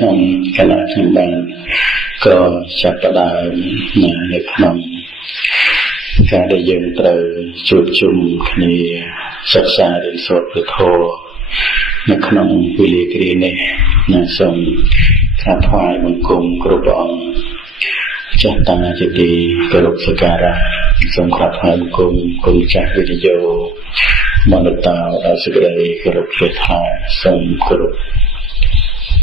trong cái là trong bàn có chặt đài mà trong cái để dừng từ chụp chung thì sắp xa đến số từ thô nó trong quy lý cái này là xong khát hoài bằng cùng của bọn chắc ta chỉ đi cái lúc sơ ca ra xong khát hoài bằng cùng chắc video mà nó tạo ra sự đây cái lúc sơ thai xong cái lúc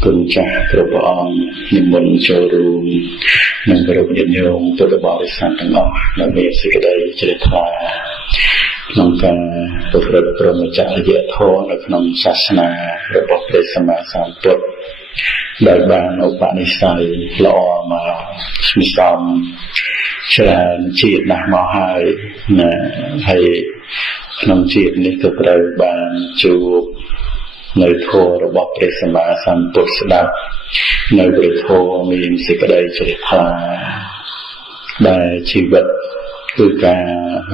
cùng cha của bọn nhưng mình cho luôn mình có được nhận nhung tôi đã bảo sản tăng ngọc là về sự đây chỉ để thà nông ca tôi phải được rồi mà trả dễ thô được nông sát na rồi bảo vệ sama sam tốt đại ban ở bạn ấy sai lo mà suy xong là chỉ là mà hay nông chỉ này tôi phải ban chụp nơi thô rồi bảo vệ sama sam tốt sẽ nơi về thô mình sẽ cái đây chỉ để thà đại chỉ vậtคือการ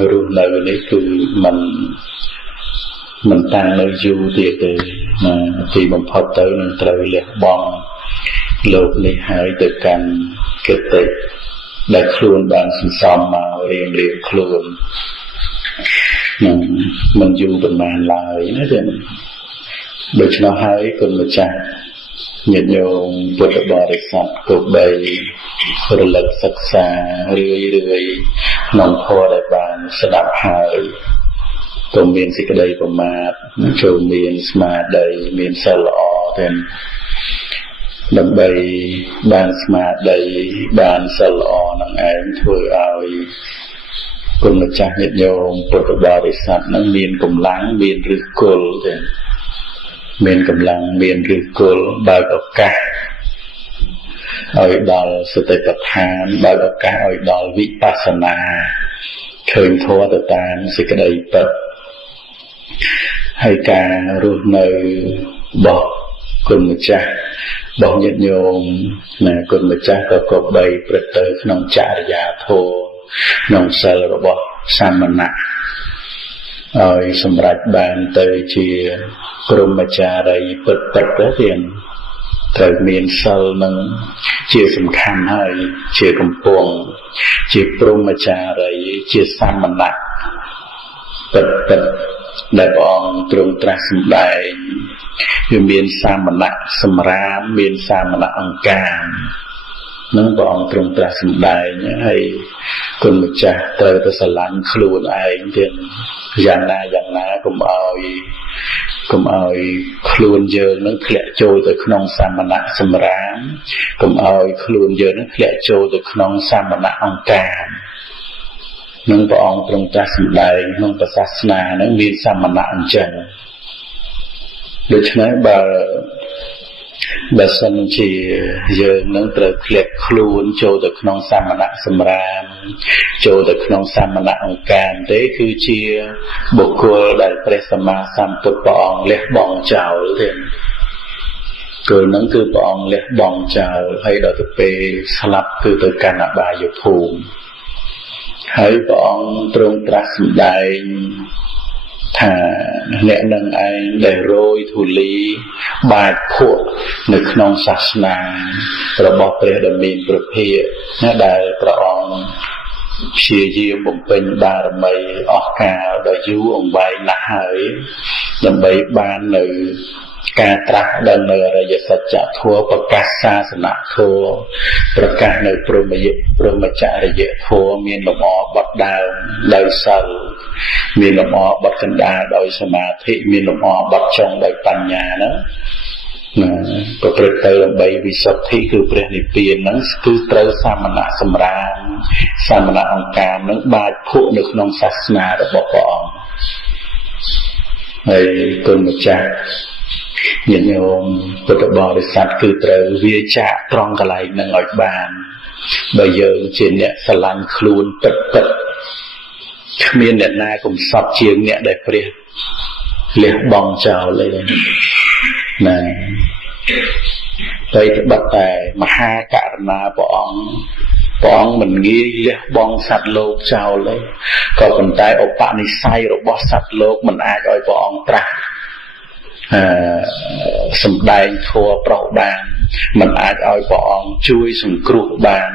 รู้เลยนี่คือมันตั้งเลยอยู่ที่ที่บำเพ็ญเตยนั่นเตยเลี้ยบองโลกนี้หายจากการเกิดติดได้ครูนบางสิ่งซ้อมมาเรียนครูนมันอยู่ประมาณหลายนะจ๊ะโดยเฉพาะให้คนมาจากញាតិញោមពុទ្ធបរិស័ទគប់បីរលឹកសិក្សារឿយក្នុងធម៌ដែលបានស្ដាប់ហើយក៏មានសេចក្តីប្រមាទចូលមានស្មារតីមានសិលល្អទាំងដើម្បីបានស្មារតីបានសិលល្អនឹងឯងធ្វើឲ្យគុណម្ចាស់ញាតិញោមពុទ្ធបរិស័ទនឹងមានកម្លាំងមានឫសគល់ទាំងមានកម្លាំងមានឫសគល់បើកឱកាសឲ្យដល់សតិប្បដ្ឋានបើកឱកាសឲ្យដល់វិបស្សនាឃើញធម៌ទៅតាមសេចក្តីពិតហើយការរស់នៅរបស់គុណម្ចាស់របស់ញាតិញោមណាគុណម្ចាស់ក៏គប្បីប្រទៅក្នុងចរិយាធម៌ក្នុងសិលរបស់សាមណៈឲ្យសម្រេចបានទៅជាព្រហ្មចារីពិតទៅទៀតត្រូវមានសិលនឹងជាសំខាន់ហើយជាកំពុងជាព្រហ្មចារីជាសាមណៈពិតដែលព្រះអង្គទ្រង់ត្រាស់សម្ដែងវាមានសាមណៈសម្រាមមានសាមណៈអង្ការនឹងព្រះអង្គទ្រង់ត្រាស់សម្ដែងហើយគុណម្ចាស់ត្រូវទៅស្រឡាញ់ខ្លួនឯងទៀតយ៉ាងណាកុំឲ្យខ្លួនយើងនឹងធ្លាក់ចូលទៅក្នុងសាមណៈសម្រាមកុំឲ្យខ្លួនយើងនឹងធ្លាក់ចូលទៅក្នុងសាមណៈអង្ការនឹងព្រះអង្គទ្រង់ត្រាស់សម្ដែងក្នុងព្រះសាសនានឹងមានសាមណៈអញ្ចឹងដូច្នេះបើសិនជាយើងនឹងត្រូវធ្លាក់ខ្លួនចូលទៅក្នុងសាមណៈសម្រាមចូលទៅក្នុងសាមណៈអង្ការទេគឺជាបុគ្គលដែលព្រះសម្មាសម្ពុទ្ធព្រះអង្គលះបង់ចោលទេគឺនឹងគឺព្រះអង្គលះបង់ចោលហើយដល់ទៅពេលស្លាប់គឺទៅកាន់អបាយភូមិហើយព្រះអង្គទ្រង់ត្រាស់សម្ដែងថាអ្នកនឹងឯងដែលរយធូលីបាចភក់នៅក្នុងសាសនារបស់ព្រះដ៏មានព្រះភិក្ខណាដែលព្រះអង្គព្យាយាមបំពេញបារមីអស់កាលដ៏យូរអង្វែងណាស់ហើយដើម្បីបាននៅការត្រាស់ដឹងនៅអរិយសច្ចធម៌ប្រកាសសាសនាធម៌ប្រកាសនៅព្រហ្មចរិយធម៌មានលំអបត់ដើមដោយសិលមានលំអបត់កណ្ដាលដោយសមាធិមានលំអបត់ចុងដោយបញ្ញាណាប្រព្រឹត្តទៅដើម្បីវិសុទ្ធិគឺព្រះនិព្វានហ្នឹងគឺត្រូវសាមណៈសម្រាមសាមណៈអង្ការហ្នឹងបាចភក់នៅក្នុងសាសនារបស់ព្រះអង្គហើយគុណម្ចាស់ញាតិញោមពុទ្ធបរិស័ទគឺត្រូវវាចាកត្រង់កន្លែងហ្នឹងឲ្យបានបើយើងជាអ្នកស្រឡាញ់ខ្លួនពិតគ្មានអ្នកណាកំសត់ជាងអ្នកដែលព្រះលះបង់ចោលទេណាតែត្បិតតែមហាករុណាព្រះអង្គមិនងាយលះបង់សត្វលោកចោលទេក៏ប៉ុន្តែឧបនិស្ស័យរបស់សត្វលោកមិនអាចឲ្យព្រះអង្គត្រាស់សម្ដែងធម៌ប្រោសបាន มันអាចឲ្យព្រះអង្គជួយសង្គ្រោះបាន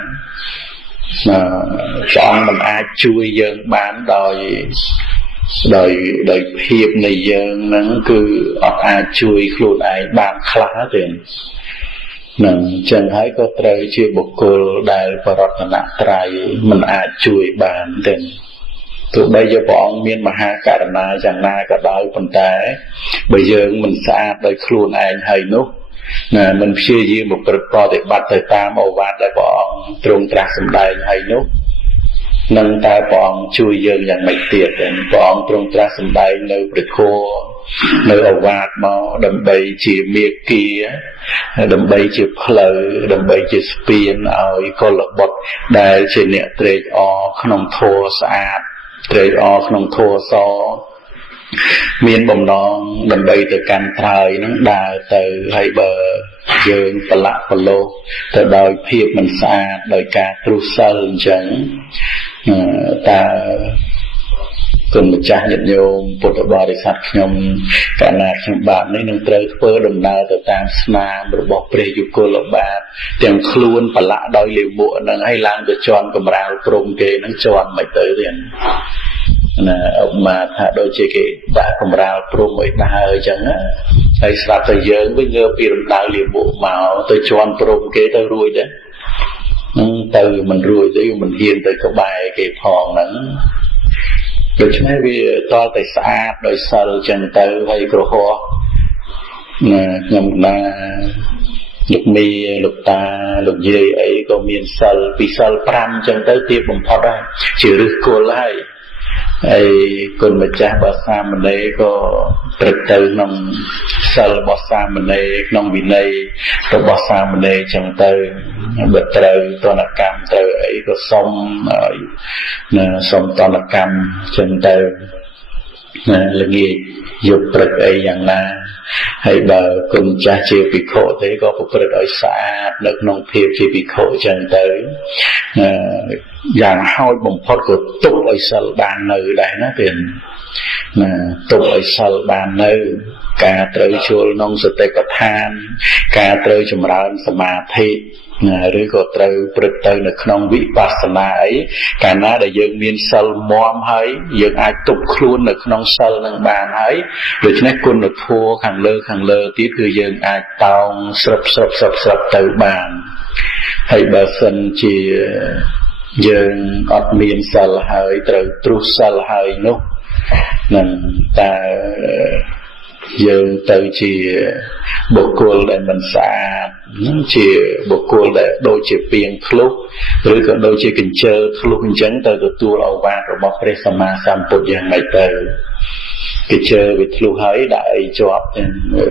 ព្រះអង្គមិនអាចជួយយើងបានដោយភាពនៃយើងហ្នឹងគឺអត់អាចជួយខ្លួនឯងបានខ្លះទេនឹងចឹងហើយក៏ត្រូវជាបុគ្គលដែលបរតនត្រ័យមិនអាចជួយបានទេទោះបីជាព្រះអង្គមានមហាករុណាយ៉ាងណាក៏ដោយប៉ុន្តែបើយើងមិនស្អាតដោយខ្លួនឯងហើយនោះមិនព្យាយាមប្រព្រឹត្តប្រតិបត្តិទៅតាមឱវាទដែលព្រះអង្គទ្រង់ត្រាស់សម្ដែងហើយនោះនឹងតែព្រះអង្គជួយយើងយ៉ាងម៉េចទៀតព្រះអង្គទ្រង់ត្រាស់សម្ដែងនៅព្រះធម៌នៅឱវាទមកដើម្បីជាមាគ៌ាដើម្បីជាផ្លូវដើម្បីជាស្ពានឲ្យកុលបុត្រដែលជាអ្នកត្រេកអរក្នុងធម៌ស្អាតត្រេកអរក្នុងធម៌សមានបំណងដើម្បីទៅកាន់ត្រើយហ្នឹងដើរទៅហើយបើយើងប្រឡាក់ប្រឡូសទៅដោយភាពមិនស្អាតដោយការទ្រុសសិលអញ្ចឹងតើគុណម្ចាស់ញាតិញោមពុទ្ធបរិស័ទខ្ញុំកាលណាខ្ញុំបាទនេះនឹងត្រូវធ្វើដំណើរទៅតាមស្នាមរបស់ព្រះយុគលបាទទាំងខ្លួនប្រឡាក់ដោយលាមកហ្នឹងហើយឡើងទៅជន់កម្រាលព្រំគេហ្នឹងជន់មិនទៅទៀតណាឧបមាថាដូចជាគេដាក់កម្រាលព្រំឲ្យដើរអញ្ចឹងណាហើយស្រាប់តែយើងវិញងើពីរំដៅលាមកមកទៅជន់ព្រំគេទៅរួចដែរទៅមិនរួចទេមិនហ៊ានទៅក្បែរគេផងហ្នឹងដូច្នេះវាតលតែស្អាតដោយសិលចឹងទៅហើយក្រហមខ្ញុំណាលោកមីលោកតាលោកយាយអីក៏មានសិលពីសិល5ចឹងទៅទៀតបំផុតហើយជាឫសគល់ហើយហើយគុណម្ចាស់បើសាមណេរក៏ត្រឹកទៅក្នុងសិលរបស់សាមណេរក្នុងវិន័យរបស់សាមណេរចឹងទៅបើត្រូវតនកម្មត្រូវអីក៏សុំតនកម្មចឹងទៅល្ងាចយប់ព្រឹកអីយ៉ាងណាហើយបើគុណចាស់ជាភិក្ខុទេក៏ប្រព្រឹត្តឲ្យស្អាតនៅក្នុងភាពជាភិក្ខុចឹងទៅយ៉ាងហោចបំផុតក៏ទុកឲ្យសិលបាននៅដែរណាទៀតទុកឲ្យសិលបាននៅការត្រូវជួលក្នុងសតិប្បដ្ឋានការត្រូវចម្រើនសមាធិឬក៏ត្រូវព្រឹត្តទៅនៅក្នុងវិបស្សនាអីកាលណាដែលយើងមានសិលមាំហើយយើងអាចទប់ខ្លួននៅក្នុងសិលនឹងបានហើយដូច្នេះគុណធម៌ខាងលើទៀតគឺយើងអាចតោងស្រុបទៅបានហើយបើសិនជាយើងអត់មានសិលហើយត្រូវទ្រុសសិលហើយនោះនឹងតើយើងទៅជាបុគ្គលដែលមិនស្អាតនឹងជាបុគ្គលដែលដូចជាពាងធ្លុះឬក៏ដូចជាកញ្ជើធ្លុះអញ្ចឹងទៅទទួលឱវាទរបស់ព្រះសម្មាសម្ពុទ្ធយ៉ាងម៉េចទៅកញ្ជើវាធ្លុះហើយដាក់អីជាប់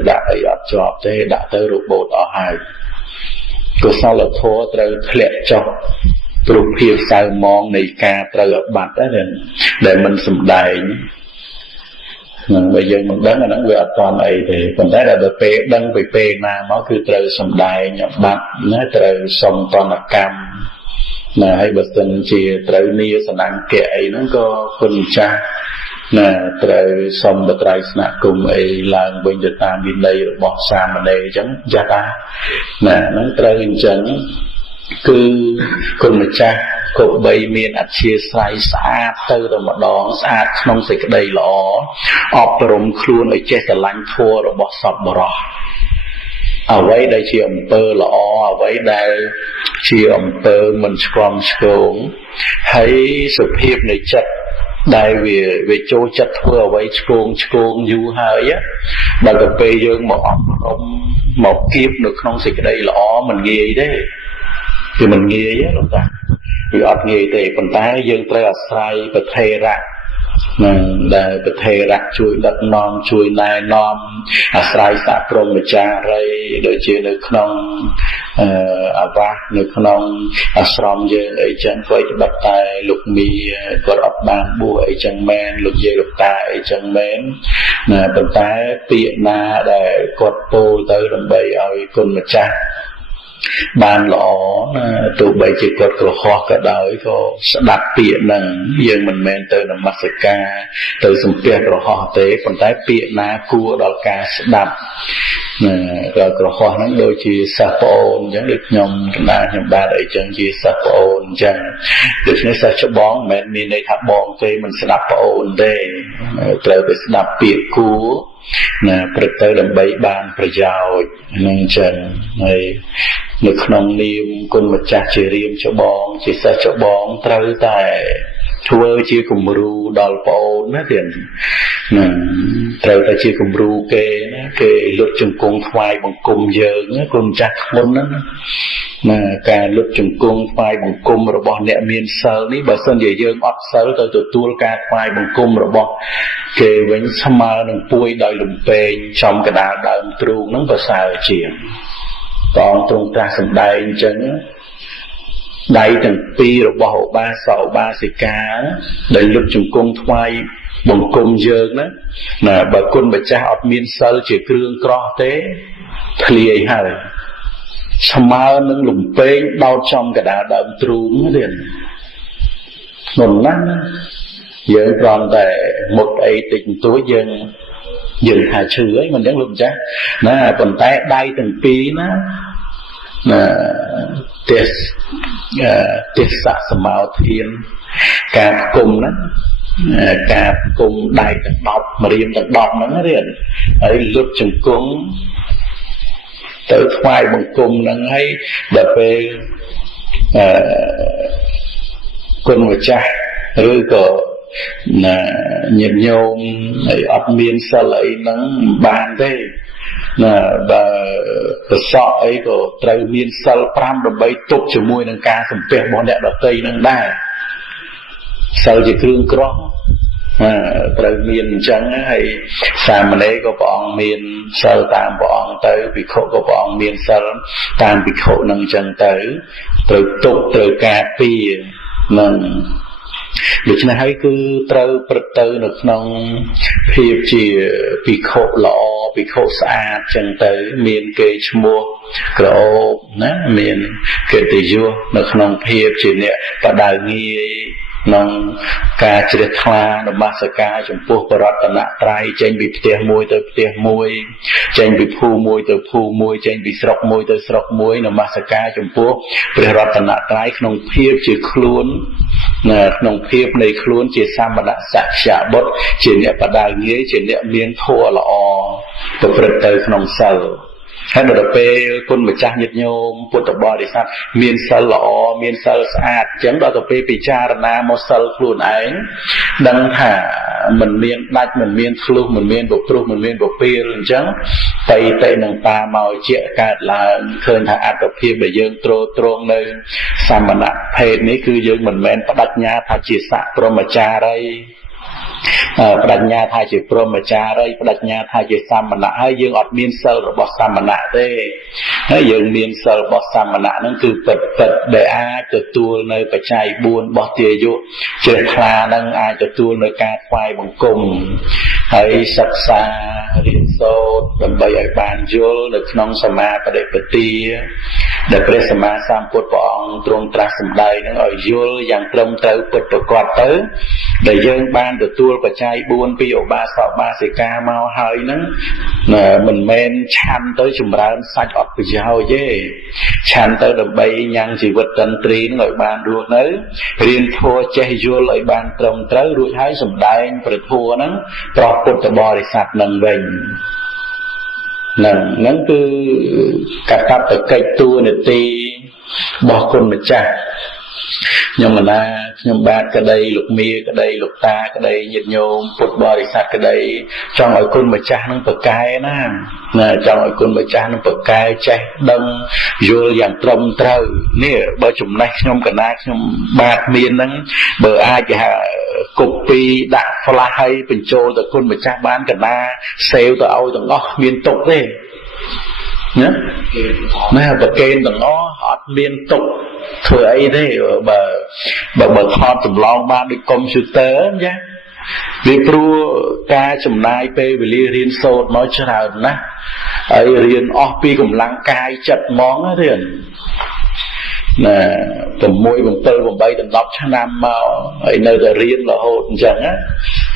ដាក់អីអត់ជាប់ទេដាក់ទៅរបូតអស់ហើយកុសលធម៌ត្រូវធ្លាក់ចុះព្រោះភាពសៅមងនៃការត្រូវអបាត់ហ្នឹងដែលមិនសម្ដែងនឹងបើយើងមិនដឹងអាហ្នឹងវាអត់តន់អីទេប៉ុន្តែដល់ពេលដឹងពីពេលណាមកគឺត្រូវសម្ដែងអបាត់ណាត្រូវសុំតនកម្មណាហើយបើសិនជាត្រូវនីសនង្គៈអីហ្នឹងក៏គុណចាស់ណាត្រូវសុំបត្រៃស្នាក់គុំអីឡើងវិញទៅតាមវិន័យរបស់សាមណេរអញ្ចឹងចាស់តាណាហ្នឹងត្រូវអញ្ចឹងគឺគុណម្ចាស់គប្បីមានអធ្យាស្រ័យស្អាតទៅតែម្ដងស្អាតក្នុងសេចក្តីល្អអប់រំខ្លួនឲ្យចេះស្រឡាញ់ធម៌របស់សពបរិសអ្វីដែលជាអំពើល្អអ្វីដែលជាអំពើមិនស្គមឆ្គងហើយសុភាពនៃចិត្តដែលវាចូលចិត្តធ្វើអ្វីឆ្គងយូរហើយដល់ទៅពេលយើងមកអប់រំមកគៀបនៅក្នុងសេចក្តីល្អមិនងាយទេគឺមិនងាយទេលោកតាវាអត់ងាយទេប៉ុន្តែយើងត្រូវអាស្រ័យប្រធេរៈដែលប្រធេរៈជួយដឹកនាំជួយណែនាំអាស្រ័យសាព្រហ្មចារីដូចជានៅក្នុងអាវាសនៅក្នុងអាស្រមយើងអីចឹងក៏ច្បាប់តែលោកមីគាត់អត់បានបួសអីចឹងមែនលោកយាយលោកតាអីចឹងមែនណាប៉ុន្តែពាក្យណាដែលគាត់ពោលទៅដើម្បីឲ្យគុណម្ចាស់ banល្អទោះបីជាគាត់ក្រហោះក៏ដោយក៏ស្ដាប់ពាក្យហ្នឹងយើងមិនមែនទៅនមស្ការទៅសំពះក្រហោះទេប៉ុន្តែពាក្យណាគួរដល់ការស្ដាប់ក៏ក្រហោះហ្នឹងដូចជាសិស្សប្អូនអញ្ចឹងដូចខ្ញុំបាទអីចឹងជាសិស្សប្អូនអញ្ចឹងដូច្នេះសិស្សច្បងមិនមែនមានន័យថាបងទេមិនស្ដាប់ប្អូនទេត្រូវទៅស្ដាប់ពាក្យគួរព្រឹកទៅដើម្បីបានប្រយោជន៍ហ្នឹងអញ្ចឹងហើយនៅក្នុងនាមគុណម្ចាស់ជារៀមច្បងជាសិស្សច្បងត្រូវតែធ្វើជាគំរូដល់ប្អូនណាទៀតត្រូវតែជាគំរូគេណាគេលុតជង្គង់ថ្វាយបង្គំយើងណាគុណម្ចាស់ធ្ងន់ណាការលុតជង្គង់ថ្វាយបង្គំរបស់អ្នកមានសិលនេះបើសិនជាយើងអត់សិលទៅទទួលការថ្វាយបង្គំរបស់គេវិញស្មើនឹងពួយដោយលំពេងចំកដាលដើមទ្រូងហ្នឹងប្រសើរជាងតងទ្រង់ត្រាស់សម្ដែងអញ្ចឹងដៃទាំងពីររបស់ឧបាសកឧបាសិកាដែលលុតជង្គង់ថ្វាយបង្គំយើងណាបើគុណម្ចាស់អត់មានសិលជាគ្រឿងក្រោះទេធ្លាយហើយស្មើនឹងលំពេងដោតចំកដាលដើមទ្រូងទៀតនោះណាយើងគ្រាន់តែមុតអីតិចបន្តួចយើងថាឈឺអីមិនចឹងលោកម្ចាស់ណាប៉ុន្តែដៃទាំងពីរណាទេសៈសមោធានការគុំណាការគុំដៃទាំង10ម្រាមទាំង10ហ្នឹងទៀតហើយលុតជង្គង់ទៅថ្វាយបង្គំហ្នឹងហើយដល់ពេលគុណម្ចាស់ឬក៏ញាតិញោមហើយអត់មានសិលអីហ្នឹងបានទេណាបើប្រសក់អីក៏ត្រូវមានសិល5ដើម្បីទប់ជាមួយនឹងការសំពះរបស់អ្នកដទៃនឹងដែរសិលជាគ្រឿងក្រោះត្រូវមានអញ្ចឹងហើយសាមណេរក៏ព្រះអង្គមានសិលតាមព្រះអង្គទៅភិក្ខុក៏ព្រះអង្គមានសិលតាមភិក្ខុនឹងអញ្ចឹងទៅត្រូវទប់ត្រូវការពារនឹងដូច្នេះហើយគឺត្រូវប្រព្រឹត្តទៅនៅក្នុងភាពជាភិក្ខុល្អភិក្ខុស្អាតចឹងទៅមានគេឈ្មោះក្រអូបណាមានកិត្តិយសនៅក្នុងភាពជាអ្នកបដៅងាយក្នុងការជ្រះថ្លានមស្ការចំពោះបរតនត្រ័យចេញពីផ្ទះមួយទៅផ្ទះមួយចេញពីភូមិមួយទៅភូមិមួយចេញពីស្រុកមួយទៅស្រុកមួយនមស្ការចំពោះព្រះរតនត្រ័យក្នុងភាពជាខ្លួនក្នុងភាពនៃខ្លួនជាសមណសក្យបុត្រជាអ្នកបដៅងាយជាអ្នកមានធម៌ល្អប្រព្រឹត្តទៅក្នុងសិលហើយដល់ពេលគុណម្ចាស់ញាតិញោមពុទ្ធបរិស័ទមានសិលល្អមានសិលស្អាតអញ្ចឹងដល់ទៅពេលពិចារណាមកសិលខ្លួនឯងដឹងថាមិនមានដាច់មិនមានធ្លុះមិនមានពព្រោះមិនមានពពាលអញ្ចឹងបៃតេនឹងតាមកជាកើតឡើងឃើញថាអត្តភាពដែលយើងទ្រទ្រង់នៅសមណភេទនេះគឺយើងមិនមែនបដិញ្ញាថាជាសក្ព្រហ្មចារីបដិញ្ញាថាជាព្រហ្មចារីបដិញ្ញាថាជាសាមណៈហើយយើងអត់មានសិលរបស់សាមណៈទេហើយយើងមានសិលរបស់សាមណៈហ្នឹងគឺពិតដែលអាចទទួលនៅបច្ច័យ4របស់ទាយុជ្រះថ្លាហ្នឹងអាចទទួលនៅការថ្វាយបង្គំហើយសិក្សារៀនសូត្រដើម្បីឲ្យបានយល់នៅក្នុងសមាបដិបទាដែលព្រះសម្មាសម្ពុទ្ធព្រះអង្គទ្រង់ត្រាស់សម្ដែងហ្នឹងឲ្យយល់យ៉ាងត្រឹមត្រូវពិតប្រាកដទៅដែលយើងបានទទួលបច្ច័យ4ពីឧបាសកឧបាសិកាមកហើយហ្នឹងមិនមែនឆាន់ទៅចម្រើនសាច់អត់ប្រយោជន៍ទេឆាន់ទៅដើម្បីញ៉ាំងជីវិតតន្ត្រីនឹងឲ្យបានរស់នៅរៀនធម៌ចេះយល់ឲ្យបានត្រឹមត្រូវរួចហើយសម្ដែងព្រះធម៌ហ្នឹងប្រោសពុទ្ធបរិស័ទនឹងវិញហ្នឹងគឺកតបកិច្ចតួនាទីរបស់គុណម្ចាស់ខ្ញុំមិនណាខ្ញុំបាទក្តីលោកមាក្តីលោកតាក្តីញាតិញោមពុទ្ធបរិស័ទក្តីចង់ឲ្យគុណម្ចាស់នឹងប្រកែណាចង់ឲ្យគុណម្ចាស់នឹងប្រកែចេះដឹងយល់យ៉ាងត្រឹមត្រូវនេះបើចំណេះខ្ញុំកណាខ្ញុំបាទមានហ្នឹងបើអាចគេហៅកុបពីដាក់ flash ឲ្យបញ្ចូលទៅគុណម្ចាស់បានកណាសេវទៅឲ្យទាំងអស់គ្មានទុកទេណាប្រកេនទាំងអស់អត់មានទុកធ្វើអីទេបើថតចម្លងបានដូចកុំព្យូទ័រអញ្ចឹងហ vì pru ca chấm nai pe về liên sốt nói cho nào nè ấy liên opi cùng lăng cai chặt món á liền nè tầm môi tầm tơ tầm bay tầm đọc cho nam màu ấy nơi là riêng là hồn chẳng á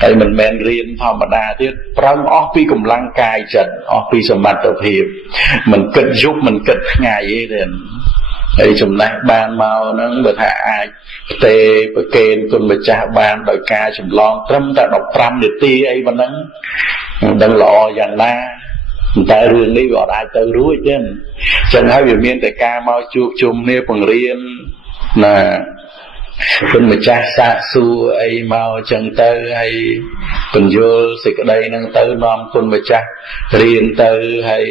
ấy mình men riêng thò mà đa tiết prang opi cùng lăng cai chặt opi sầm mặt tập hiệp mình cần giúp mình cần ngày ấy liền ấy chấm nai ban màu nó bật hạ ai tê bật kên con bật cha ban đòi ca chấm lon trâm ta đọc pram để ti ấy mà nắng đang lọ dàn la tại rừng đi gọi ai tới rúi chứ chẳng hay biểu miên tại ca mau chuộc chung nêu bằng riêng là con mà cha xa xu ấy mau chẳng tới hay còn vô thì cái đây nâng tới non con mà cha riêng tới hay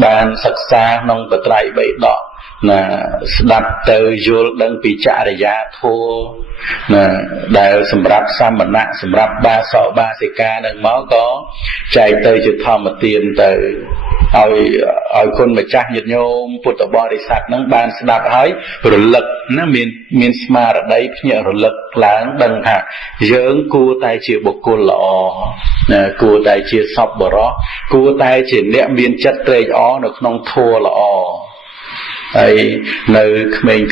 ban sắc xa nông tật lại bậy đỏ là đặt tới vô đăng bị trả để giá thua là đại sầm rạp sam bản nặng sầm rạp ba sọ ba ca đằng máu có chạy tới chụp thòm một tiền tới ở con mà cha nhiệt nhôm bột ở bò để sạch nắng ban đạp hái rồi lực nó miền smart ở đấy nhờ rồi lực láng đằng hạ dưỡng cua tay chia bột cua lọ cua tay chia sọc bờ đó cua tay chỉ nẹm miền chất tê ó được nông thua lọ ấy nơi mình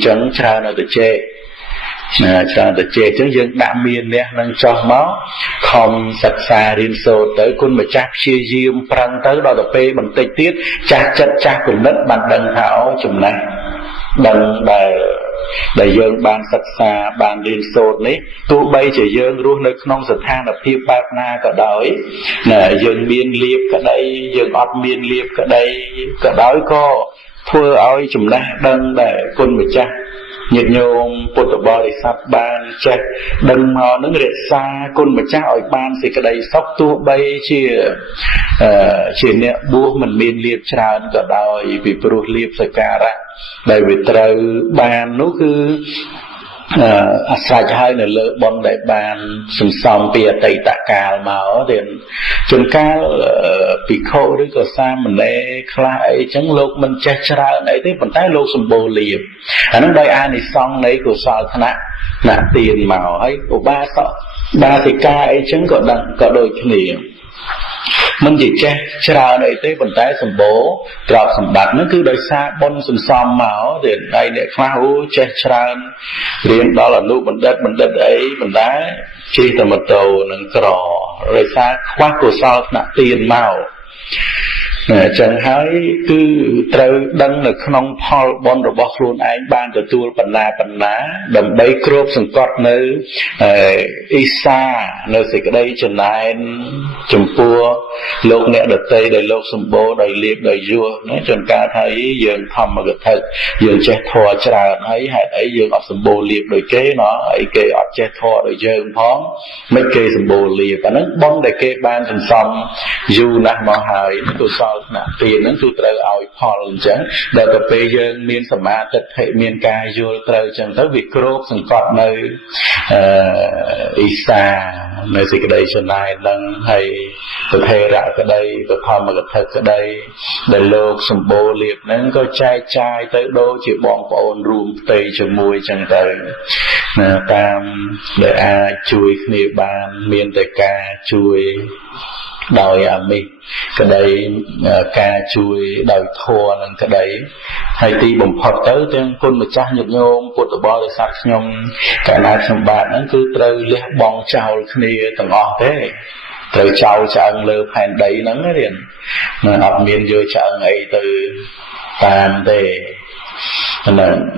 chẳng cha nó được chê cha được chê chứ dân đã miên nè nâng cho máu không sạch xa riêng sổ tới con mà chắc chia diêm prang tới đó là phê bằng tây tiết chắc chất chắc cùng đất bằng đằng thảo chùm này đằng đại dân ban sạch xa ban riêng sổ này tụ bay chỉ dân luôn nơi không sạch thang là phiêu bạc na cả đói nè dân miên liệp cả đây dân ọt miên liệp cả đây cả đói có thưa ơi chùm này đăng để con mà cha nhiệt nhôm bột bò để sắp ban cha đừng mà nó để xa con mà cha ở ban thì cái đây sóc tua bay chỉ nè búa mình miên liệp tràn cả đời vì pro liệp sợi cả ra đại vì trời ban nó cứ sạch hơi là lỡ bom đại ban sừng sòng bìa tây tạ cà màu thì chúng ta bị khô đấy có sao mình đây khai chẳng lúc mình che ra đấy thế mình thấy lúc sầm bồ liệp nó đây ai này xong đấy của sao thằng nè tiền màu ấy của ba thì ca ấy chẳng có đằng có đôi cái mình chỉ che ra này thế vận tải sầm bố trọc sầm bát nó cứ đời xa bon sầm xòm máu để đây để khoa hú che ra liền đó là lúc mình đất ấy mình đá chi tầm một tàu nâng cỏ rồi xa khoa của sao nặng tiền màu chẳng hãy cứ trâu đăng là không phò bon rồi bóc luôn anh ban từ tua bẩn ná đầm bay crop sừng cọt nơi isa nơi thì cái đây chẳng này chùm pua lục nẹt đợt tây đầy lục sầm bố đầy liệp đầy vua nói chẳng ca thấy dường thầm mà gật thật dường che thò trà thấy hãy ấy dường ọt sầm bố liệp đầy kế nó ấy kê ọt che thò đầy dường phóng mấy kê sầm bố liệp và nó bon đầy kê ban thành xong dù nè mà hài tôi sao nè tiền nó tôiត្រូវឲ្យផលអញ្ចឹងដល់ទៅពេលយើងមានសមាធិមានការយល់ត្រូវអញ្ចឹងទៅវាគ្របសង្កត់នៅអ៊ីសានៅសេចក្តីចំណាយនឹងហើយទៅថេរៈក្តីទៅធម្មកថាក្តីដែលលោកសម្បូរលៀបហ្នឹងក៏ចែកចាយទៅដូចជាបងប្អូនរួមផ្ទៃជាមួយអញ្ចឹងទៅតាមដែលអាចជួយគ្នាបានមានតែការជួយដោយអាមិក្តីការជួយដោយធម៌នឹងក្តីហើយទីបំផុតទៅទាំងគុណម្ចាស់ញាតិញោមពុទ្ធបរិស័ទខ្ញុំកាលណាខ្ញុំបាទហ្នឹងគឺត្រូវលះបង់ចោលគ្នាទាំងអស់ទេត្រូវចោលឆ្អឹងលើផែនដីហ្នឹងរៀនអត់មានយកឆ្អឹងអីទៅតាមទេហ្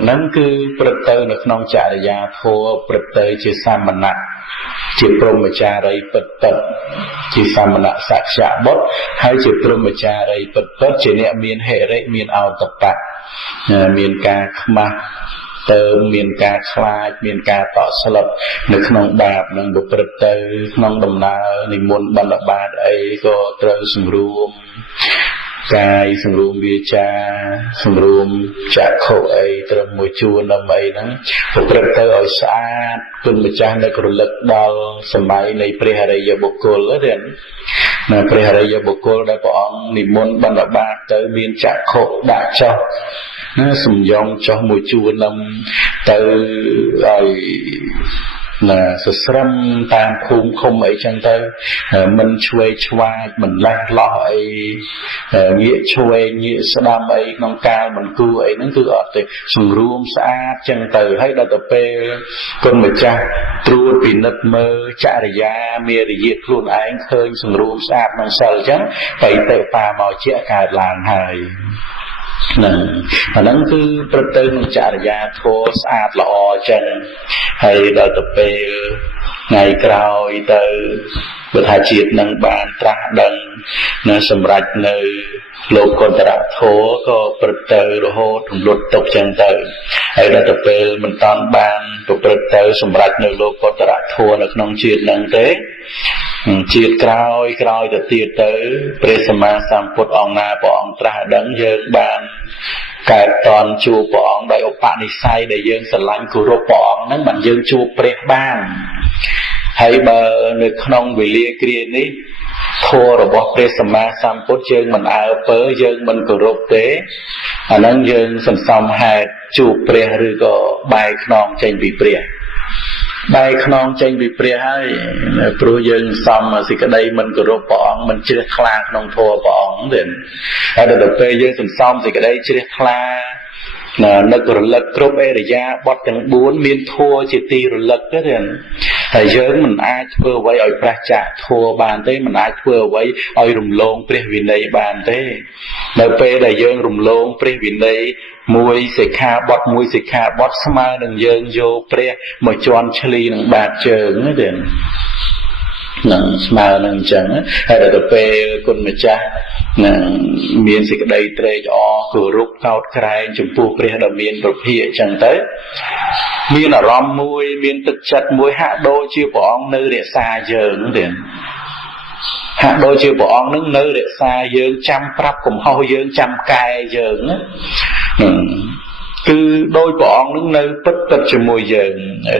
នឹងគឺព្រឹត្តទៅនៅក្នុងចរិយាធម៌ព្រឹត្តទៅជាសាមណៈជាព្រហ្មចារីពិតពិតជាសាមណៈសក្យបុត្រហើយជាព្រហ្មចារីពិតពិតជាអ្នកមានហិរិមានអោតបៈមានការខ្មាស់ទៅមានការខ្លាចមានការតក់ស្លុតនៅក្នុងបាបនឹងប្រព្រឹត្តទៅក្នុងដំណើរនិមន្តបណ្ឌបាតអីក៏ត្រូវសម្រួមកាយសម្រួមវាចាសម្រួមចក្ខុអីត្រឹមមួយជួរដើម្បីហ្នឹងប្រព្រឹត្តទៅឲ្យស្អាតគុណម្ចាស់នៅក្រលឹកដល់សម័យនៃព្រះអរិយបុគ្គលទេណាព្រះអរិយបុគ្គលដែលព្រះអង្គនិមន្តបណ្ឌបាតទៅមានចក្ខុដាក់ចោះណាសំយំចោះមួយជួរនឹងទៅឲ្យ ស្រឹមតាមភូមិឃុំអីចឹងទៅមិនឆ្វេងឆ្វាយមិនលេះលោះអីងាកឆ្វេងងាកស្ដាំអីក្នុងកាលមិនគួរអីហ្នឹងគឺអត់ទេសង្រួមស្អាតចឹងទៅហើយដល់ទៅពេលគុណម្ចាស់ត្រួតពិនិត្យមើលចរិយាមេរយាទខ្លួនឯងឃើញសង្រួមស្អាតក្នុងសិលចឹងបៃតេបាមកជាកើតឡើងហើយអាហ្នឹងគឺប្រព្រឹត្តទៅក្នុងចរិយាធម៌ស្អាតល្អចឹងហើយដល់ទៅពេលថ្ងៃក្រោយទៅបើថាជាតិនឹងបានត្រាស់ដឹងសម្រាប់នៅលោកកន្តរធម៌ក៏ប្រព្រឹត្តទៅរហូតរំលត់ទុកចឹងទៅហើយដល់ទៅពេលមិនតាន់បានប្រព្រឹត្តទៅសម្រាប់នៅលោកកន្តរធម៌នៅក្នុងជាតិនឹងទេជាតិក្រោយទៅទៀតទៅព្រះសម្មាសម្ពុទ្ធអង្គណាព្រះអង្គត្រាស់ដឹងយើងបានកើតតនជួបព្រះអង្គដោយឧបនិស្ស័យដែលយើងស្រឡាញ់គោរពព្រះអង្គហ្នឹងបានយើងជួបព្រះបានហើយបើនៅក្នុងវេលាគ្រានេះធម៌របស់ព្រះសម្មាសម្ពុទ្ធយើងមិនអើពើយើងមិនគោរពទេអាហ្នឹងយើងសន្សំហេតុជួបព្រះឬក៏បែកខ្នងចេញពីព្រះបែកខ្នងចេញពីព្រះហើយព្រោះយើងសំសេចក្តីមិនគោរពព្រះអង្គមិនជ្រះថ្លាក្នុងធម៌ព្រះអង្គទេហើយដល់ពេលយើងសន្សំសេចក្តីជ្រះថ្លានឹករលឹកគ្រប់អេរយាបទទាំង4មានធម៌ជាទីរលឹកទេហើយយើងមិនអាចធ្វើអ្វីឲ្យប្រះចាកធម៌បានទេមិនអាចធ្វើអ្វីឲ្យរំលងព្រះវិន័យបានទេនៅពេលដែលយើងរំលងព្រះវិន័យមួយសិក្ខាបទស្មើនឹងយើងយកព្រះមកជន់ឈ្លីនឹងបាតជើងទេនឹងស្មើនឹងអញ្ចឹងហើយដល់ទៅពេលគុណម្ចាស់នឹងមានសេចក្តីត្រេកអរគោរពកោតក្រែងចំពោះព្រះដ៏មានព្រះភិក្ខអញ្ចឹងទៅមានអារម្មណ៍មួយមានទឹកចិត្តមួយហាក់ដូចជាព្រះអង្គនៅរក្សាយើងទេហាក់ដូចជាព្រះអង្គនឹងនៅរក្សាយើងចាំប្រាប់កំហុសយើងចាំកែយើងណាគឺដោយព្រះអង្គនឹងនៅពិតជាមួយយើង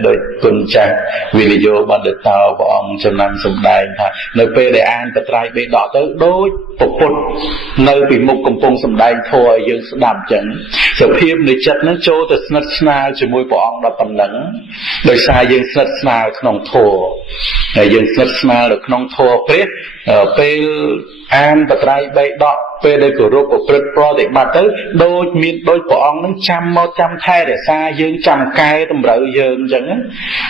ដោយគុណចាស់វិរិយោបណ្ឌិតោព្រះអង្គចំណាំសម្ដែងថានៅពេលដែលអានបត្រៃបេដកទៅដូចពុទ្ធនៅពីមុខកំពុងសម្ដែងធម៌ឲ្យយើងស្ដាប់ចឹងសភាពនៃចិត្តនឹងចូលទៅស្និទ្ធស្នាលជាមួយព្រះអង្គដល់ប៉ុណ្ណឹងដោយសារយើងស្និទ្ធស្នាលក្នុងធម៌ហើយយើងស្និទ្ធស្នាលនៅក្នុងធម៌ព្រះពេលអានបត្រៃបេដកពេលដែលគោរពប្រព្រឹត្តប្រតិបត្តិទៅដូចមានដូចព្រះអង្គនឹងចាំមកចាំថែរក្សាយើងចាំកែតម្រូវយើងអញ្ចឹង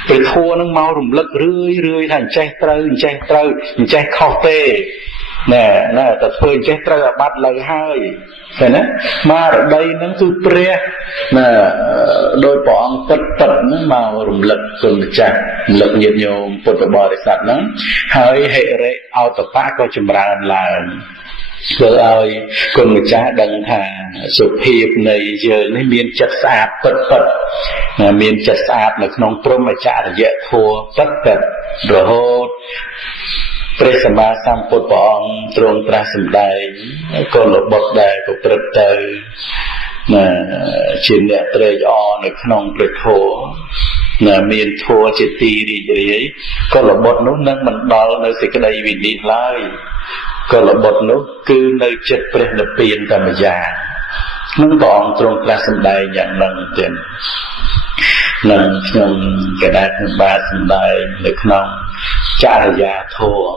ពេលធัวនឹងមករំលឹករឿយថាអញ្ចេះត្រូវអញ្ចេះខុសទេណែតែធ្វើអញ្ចេះត្រូវអាបត្តិលើហើយឃើញណាស្មារតីហ្នឹងគឺព្រះដោយព្រះអង្គពិតហ្នឹងមករំលឹកគុណម្ចាស់រំលឹកញាតិញោមពុទ្ធបរិស័ទហ្នឹងហើយហិរិអោតបៈក៏ចម្រើនឡើងធ្វើឲ្យគុណម្ចាស់ដឹងថាសុភាពនៃយើងនេះមានចិត្តស្អាតពិតមានចិត្តស្អាតនៅក្នុងព្រហ្មចរិយធម៌ពិតរហូតព្រះសម្មាសម្ពុទ្ធព្រះអង្គទ្រង់ត្រាស់សម្ដែងកុលបុត្រដែលប្រព្រឹត្តទៅជាអ្នកត្រេកអរនៅក្នុងព្រះធម៌មានធម៌ជាទីរីករាយកុលបុត្រនោះនឹងមិនដល់នៅសេចក្តីវិនិច្ឆ័យឡើយកុលបុត្រនោះគឺនៅចិត្តព្រះនិព្វានតែម្យ៉ាងនឹងព្រះអង្គទ្រង់ត្រាស់សម្ដែងយ៉ាងហ្នឹងទៀតនឹងខ្ញុំកដាស់ខ្ញុំបាទសម្ដែងនៅក្នុងចរិយាធម៌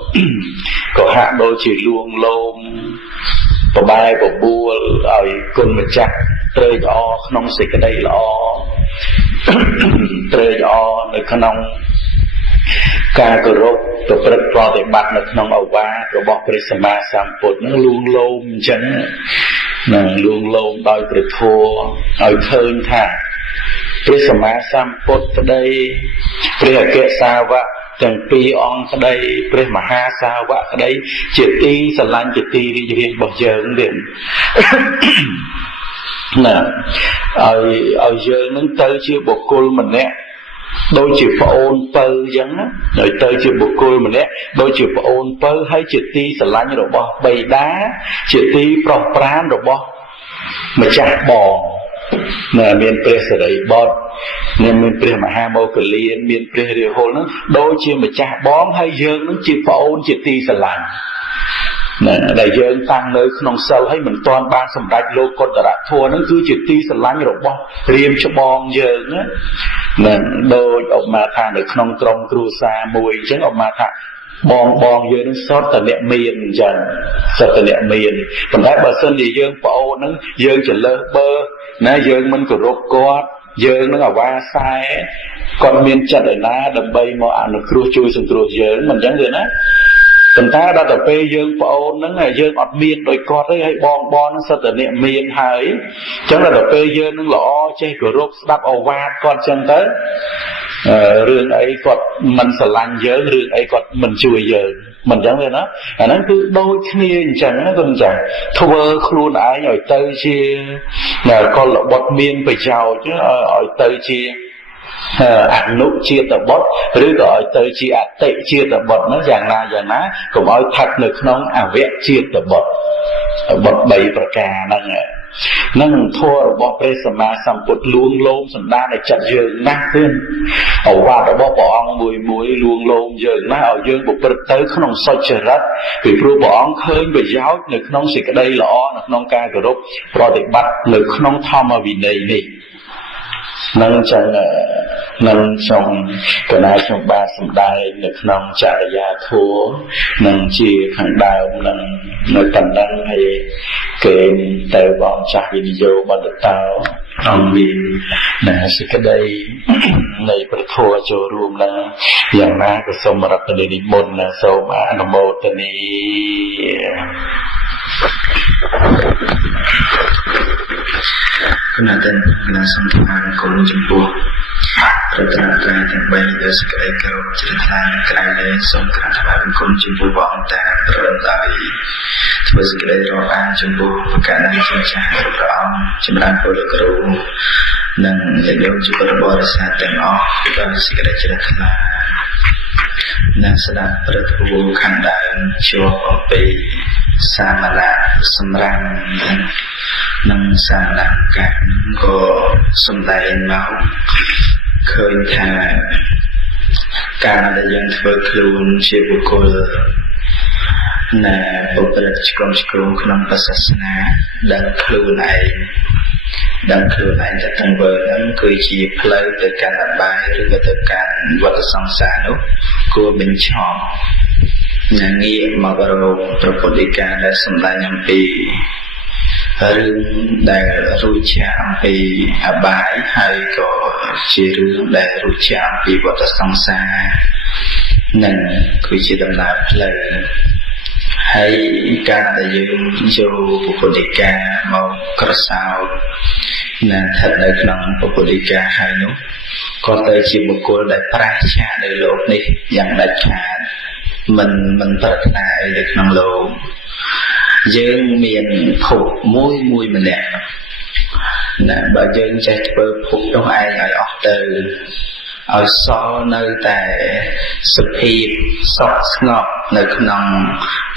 ក៏ហាក់ដូចជាលួងលោមបបែបបួលឲ្យគុណម្ចាស់ត្រេកអរក្នុងសេចក្តីល្អត្រេកអរនៅក្នុងការគោរពប្រព្រឹត្តប្រតិបត្តិនៅក្នុងឱវាទរបស់ព្រះសម្មាសម្ពុទ្ធនឹងលួងលោមអញ្ចឹងនឹងលួងលោមដោយព្រះធម៌ឲ្យឃើញថាព្រះសម្មាសម្ពុទ្ធក្តីព្រះអគ្គសាវកទាំងពីរអង្គក្តីព្រះមហាសាវកក្តីជាទីស្រឡាញ់ជាទីរីករាយរបស់យើងទៀតណាឲ្យយើងនឹងទៅជាបុគ្គលម្នាក់ដូចជាប្អូនពៅអញ្ចឹងហើយទៅជាបុគ្គលម្នាក់ដូចជាប្អូនពៅហើយជាទីស្រឡាញ់របស់បិតាជាទីប្រោះប្រានរបស់ម្ចាស់បងមានព្រះសិរីបុត្រមានព្រះមហាមោគលានមានព្រះរាហុលហ្នឹងដូចជាម្ចាស់បងហើយយើងនឹងជាប្អូនជាទីស្រឡាញ់ដែលយើងតាំងនៅក្នុងសិលហើយមិនទាន់បានសម្រេចលោកកុត្តរធម៌ហ្នឹងគឺជាទីស្រឡាញ់របស់ព្រាហ្មណ៍ច្បងយើងណា nên đôi ông mà thà được không trong cru xa mùi chứ ông mà thà bong dưới nó sót từ niệm miền chẳng sót từ niệm miền còn đấy bà sơn thì dương bộ nó dương chỉ lơ bơ nó dương mình của rốt quát dương nó là qua sai còn miền chặt ở na đầm bay mà ăn được cru chui sừng cru dương mình chẳng được á còn ta đã tập bê dương bộ nó là dương ọt miền đôi quát đấy hay bong nó sót từ niệm miền hay chẳng là tập bê dương nó lọ chơi của rốt đắp ao va con chân tới rương ấy còn mình sẽ lăn dớ rương ấy còn mình chui giờ mình chẳng về nó nó cứ đôi khi chẳng nó còn chẳng thua luôn ai ở tây chia là con lọ bọt miên phải chào chứ ở tây chia ăn nụ chia tập bọt rồi gọi tây chia tệ chia tập bọt nó dạng na cũng nói thật được nó vẽ chia tập bọt bảyประการนั่นแหละนั่งทั่วบอกไปสมาสัมพุทธลวงโลมสันดานในจัดเยิงนักขึ้นเอาว่าแต่บอกปองมวยลวงโลมเยิงนะเอาเยิงบุกเปิดเตยขนมซอยเจริญไปปลูกปองเคยไปย้าวในขนมสิกระไดหล่อในขนมกากระรบปฏิบัติในขนมธรรมวินัยนี่นั่งจังนั่งชงกระนาชงบาสมได้ในขนมจารยาทัวนั่งจีขังดาวนั่งในปันนั่งให้เกณฑ์แต่บองจากวิญโยบันเตาองวินนะสิกระไดในประทัวโจรวมนะอย่างน้าก็สมรับในนิมนต์นะสมอนุโมทนีขณะนั้นคณะสังฆทานกรมจุฬาพระตรัสกายทั้งใบโดยสกัดกรบจิตทานกลายเลยทรงกระทำกรมจุฬาบอกแต่พระองค์ได้ทว่าสกัดรออ่านจุฬาประกาศในเชิงชาติพระองค์จำรันโปรดกรูนั่งเลี้ยงจุฬาบริษัทแต่งออกโดยสกัดจิตทานนักแสดงประตูขันดานชัวร์ไปสามละสำรังนั่งสานังกันก็สมได้เมาเคยทานการได้ยังเฟอร์คลูนเชื่อบุคคลในปฏิบัติกรมกรุงขนมศาสนาดังคลูนดังคลูนจะตั้งเบอร์นั้นคือจีเพลย์ต่อการระบายหรือต่อการวัดสังสารนุกูเป็นชอบอย่างนี้มาบรมประพุทธิการและสมได้ยังปีเรื่องได้รู้จักปีอบายให้ก็ชื่อเรื่องได้รู้จักปีวัฏสงสารนั่นคือชื่อดำนาเพลย์ให้การได้ยืมโยประพุทธิการมากระสาวนั่นถัดในขนมประพุทธิการให้นุก็เตยชีบุคคลได้ประชาในโลกนี้อย่างดัดขาดมันปรารถนาในขนมโลกយើងមានភពមួយម្នាក់ណាបើយើងចេះធ្វើភពនោះឯងឲ្យអស់ទៅឲ្យសល់នៅតែសភាពសុខស្ងប់នៅក្នុង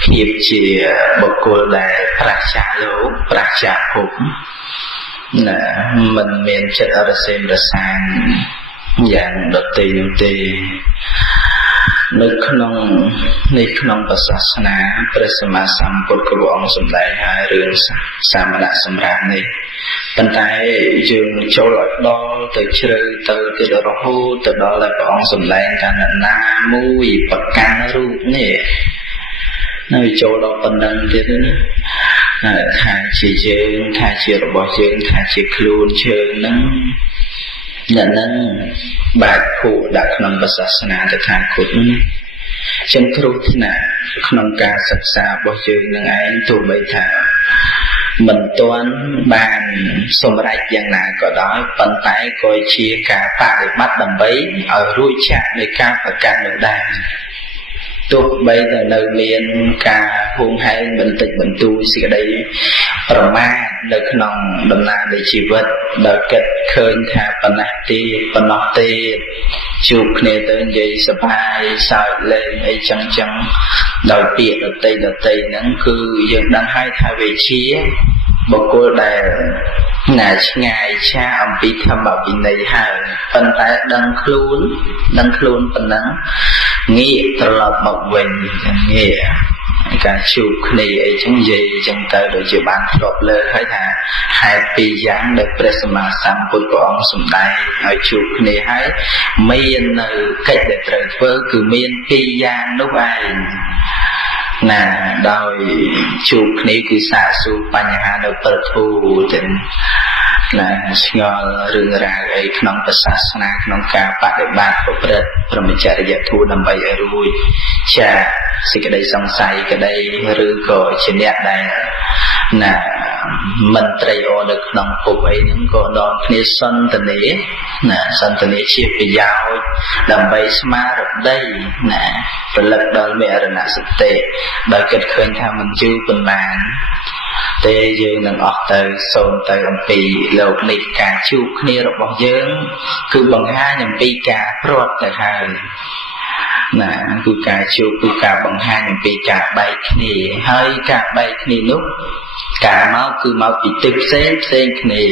ភាពជាបុគ្គលដែលប្រឆាលោកប្រឆាភពណាមិនមានចិត្តអរសេមរសានយ៉ាងដទៃនោះទេនៅក្នុងសាសនាព្រះសម្មាសម្ពុទ្ធព្រះអង្គសម្ដែងហើយរឿងសាមណៈសម្រាប់នេះប៉ុន្តែយើងចូលឲ្យដល់ទៅជ្រៅទៅទៀតរហូតទៅដល់តែព្រះអង្គសម្ដែងថាណាមួយប្រកាន់រូបនេះនៅចូលដល់ប៉ុណ្ណឹងទៀតនេះថាជាយើងថាជារបស់យើងថាជាខ្លួនយើងហ្នឹងអ្នកនឹងបាច់ភូដាក់ក្នុងសាសនាតថាគតនេះចឹងគ្រោះថ្នាក់ក្នុងការសិក្សារបស់យើងនឹងឯងទោះបីថាមិនទាន់បានសម្រេចយ៉ាងណាក៏ដោយប៉ុន្តែក៏ជាការបដិបត្តិដើម្បីឲ្យរួចចាកនៃការប្រកាន់នោះដែរទោះបីតែនៅមានការហួងហែងបន្តិចបន្តួចសេចក្តីប្រមាទនៅក្នុងដំណើរនៃជីវិតដោយគិតឃើញថាប៉ុណ្ណោះទេជួបគ្នាទៅនិយាយសប្បាយសើចលេងអីចឹងដោយពាក្យដតីហ្នឹងគឺយើងដឹងហើយថាវាជាបុគ្គលដែលណាឆ្ងាយឆាអំពីធម្មវិន័យហើយប៉ុន្តែដឹងខ្លួនប៉ុណ្ណឹងងាកត្រឡប់មកវិញងាក ការជួបគ្នាអីចឹងនិយាយចឹងទៅដូចជាបានធ្លាប់លើកហើយថាហេតុពីរយ៉ាងដែលព្រះសម្មាសម្ពុទ្ធព្រះអង្គសម្ដែងឲ្យជួបគ្នាហើយមាននៅកិច្ចដែលត្រូវធ្វើគឺមានពីរយ៉ាងនោះឯងណាដោយជួបគ្នាគឺសាកសួរបញ្ហានៅពិលធូរទាំងណាឆ្ងល់រឿងរ៉ាវអីក្នុងសាសនាក្នុងការបដិបត្តិប្រព្រឹត្តព្រមចរិយធម៌ដើម្បីឲ្យរួចចាសេចក្តីសង្ស័យក្តីឬក៏ជាអ្នកដែលណាមន្ត្រីអនៅក្នុងពុកអីហ្នឹងក៏នាំគ្នាសន្ទនាណាសន្ទនាជាប្រយោជន៍ដើម្បីស្មារតីណាផលិតដល់មេរណសតិដោយគិតឃើញថាមិនយូរប៉ុន្មានទេយើងនឹងអស់ទៅសូមទៅអំពីលោកនេះការជួបគ្នារបស់យើងគឺបង្ហាញអំពីការព្រាត់ទៅហើយណាគឺការជួបគឺការបង្ហាញអំពីការបែកគ្នាហើយការបែកគ្នានោះការមកគឺមកពីទិសផ្សេងគ្នា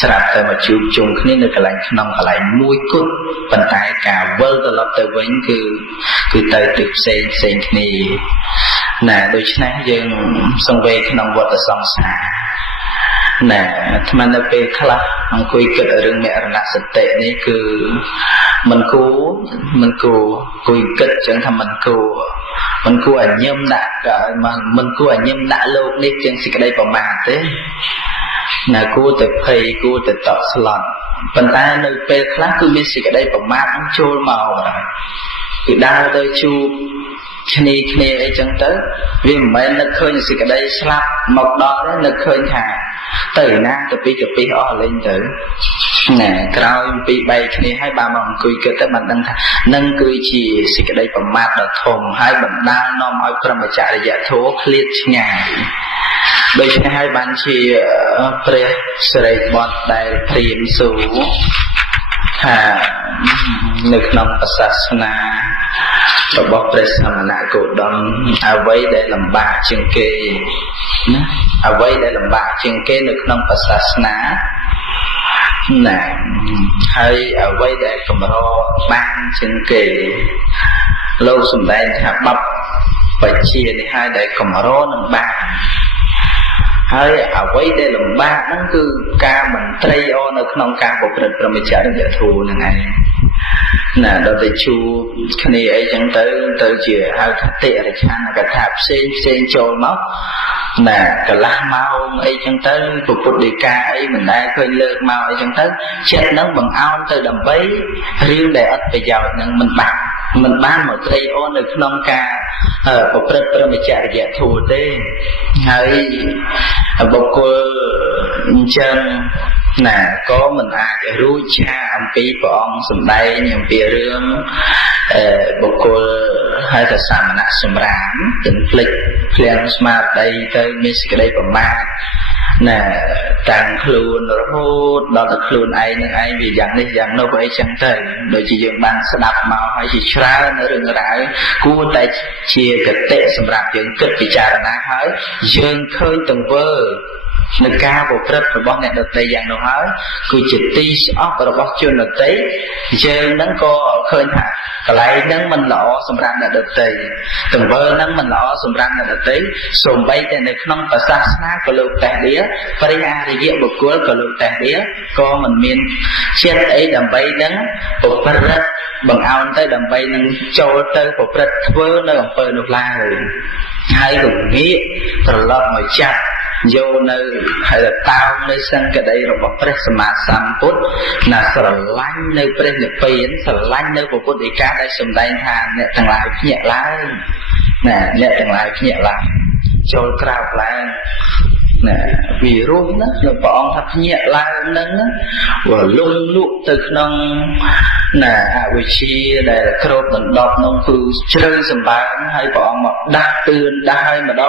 ស្រាប់តែមកជួបជុំគ្នានៅកន្លែងក្នុងកន្លែងមួយគត់ប៉ុន្តែការវិលត្រឡប់ទៅវិញគឺទៅទិសផ្សេងគ្នាណាដូច្នេះយើងសង្វេគក្នុងវដ្តសង្សារណាអាត្មានៅពេលខ្លះអង្គុយគិតរឿងមរណសតិនេះគឺមិនគួរអង្គុយគិតចឹងថាមិនគួរឲ្យញឹមដាក់មិនគួរឲ្យញឹមដាក់លោកនេះជាងសេចក្តីប្រមាទទេណាគួរតែភ័យគួរតែតក់ស្លន់ប៉ុន្តែនៅពេលខ្លះគឺមានសេចក្តីប្រមាទនឹងចូលមកហើយគឺដើរទៅជួបគ្នាអីចឹងទៅវាមិនមែននឹកឃើញសេចក្តីស្លាប់មកដល់ទេនឹកឃើញថាទៅណាទៅពីកាពីអស់លេងទៅណាក្រោយពីបែកគ្នាហើយបានមកអង្គុយគិតទៅបានដឹងថានឹងគឺជាសេចក្តីប្រមាទដ៏ធំហើយបណ្ដាលនាំឲ្យព្រហ្មចរិយធម៌ឃ្លាតឆ្ងាយដូច្នេះហើយបានជាព្រះសិរីបុត្រដែលព្រាហ្មណ៍សួរថានៅក្នុងសាសនារបស់ព្រះសមណគោតមអ្វីដែលលំបាកជាងគេណាអ្វីដែលលំបាកជាងគេនៅក្នុងសាសនាណាហើយអ្វីដែលកម្របានជាងគេលោកសម្ដែងថាបព្វបជានេះហើយដែលកម្រនឹងបានហើយអ្វីដែលលំបាកហ្នឹងគឺការមន្ត្រីអនៅក្នុងការប្រព្រឹត្តព្រហ្មចរិយធម៌ហ្នឹងឯងណាដល់ទៅជួបគ្នាអីចឹងទៅជាហៅថាតិរិឆានកថាផ្សេងចូលមកណាកន្លះម៉ោងអីចឹងទៅពុទ្ធដីកាអីមិនដែលឃើញលើកមកអីចឹងទៅចិត្តហ្នឹងបង្អោនទៅដើម្បីរឿងដែលអត់ប្រយោជន៍ហ្នឹងមិនបានមកត្រីអូននៅក្នុងការប្រព្រឹត្តព្រហ្មចរិយធម៌ទេហើយបុគ្គលអញ្ចឹងណាក៏មិនអាចរួចឆាអំពីព្រះអង្គសម្ដែងអំពីរឿងបុគ្គលហើយថាសាមណៈសម្រាមទាំងភ្លេចភ្លាំងស្មារតីទៅមានសេចក្តីប្រមាទណាតាំងខ្លួនរហូតដល់ទៅខ្លួនឯងនឹងឯងវាយ៉ាងនេះយ៉ាងនោះអីចឹងទៅដូចជាយើងបានស្ដាប់មកហើយជាច្រើននៅរឿងរ៉ាវគួរតែជាគតិសម្រាប់យើងគិតពិចារណាហើយយើងឃើញទង្វើនៅការប្រព្រឹត្តរបស់អ្នកដទៃយ៉ាងនោះហើយគឺជាទីស្អប់របស់ជនដទៃយើងនឹងក៏ឃើញថាកន្លែងហ្នឹងមិនល្អសម្រាប់អ្នកដទៃទង្វើហ្នឹងមិនល្អសម្រាប់អ្នកដទៃសូម្បីតែនៅក្នុងសាសនាក៏លោកតេះដៀព្រះអរិយបុគ្គលក៏លោកតេះដៀក៏មិនមានចិត្តអីដើម្បីនឹងប្រព្រឹត្តបង្អោនទៅដើម្បីនឹងចូលទៅប្រព្រឹត្តធ្វើនៅអំពើនោះឡើយហើយក៏ងាកត្រឡប់មកចាប់យកនៅហើយតោងនៅសង្កដីរបស់ព្រះសម្មាសម្ពុទ្ធណាស្រឡាញ់នៅព្រះនិព្វានស្រឡាញ់នៅពុទ្ធដីកាដែលសម្ដែងថាអ្នកទាំងឡាយភ្ញាក់ឡើងណាអ្នកទាំងឡាយភ្ញាក់ឡើងចូលក្រោកឡើងណាវិរុទ្ធណាព្រះអង្គថាភ្ញាក់ឡើងហ្នឹងវាលងលក់ទៅក្នុងណាអវិជ្ជាដែលគ្របដណ្ដប់នោះគឺជ្រៅសម្បើមហើយព្រះអង្គមកដាស់តឿនដាស់ឲ្យម្ដ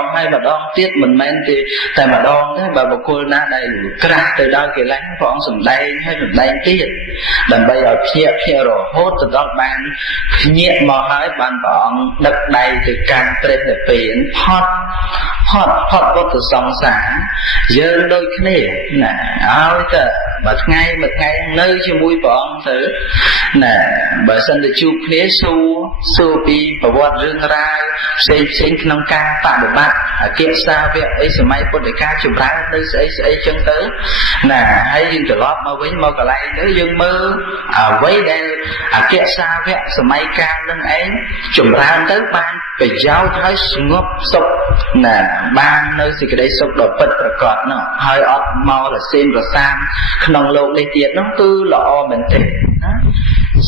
ងទៀតមិនមែនទេតែម្ដងទេបើបុគ្គលណាដែលក្រាស់ទៅដល់កិលេសព្រះអង្គសម្ដែងឲ្យសម្ដែងទៀតដើម្បីឲ្យភ្ញាក់រហូតទៅដល់បានភ្ញាក់មកហើយបានព្រះអង្គដឹកដៃទៅកាន់ព្រះនិព្វានផុតវដ្តសង្សារយើងដូចគ្នាណាឲ្យតែ mà ngày nơi cho mũi bọn thử nè bởi sân để chụp khía xu pi và vọt rương ra xem nông ca phạm một bạn kiện sao việc ấy sẽ may quân để ca chụp ra nơi sẽ chân tới nè hay dừng trở lót mà với màu cả lại nếu dừng mơ với đây kiện sao việc sẽ may ca lưng ấy chụp ra tới ban phải giáo thái ngốc sốc nè ban nơi thì cái đấy sốc đột bật cọt nó hơi ọt mau là xem và sam nông lộ đây tiệt nó cứ lọ mình thể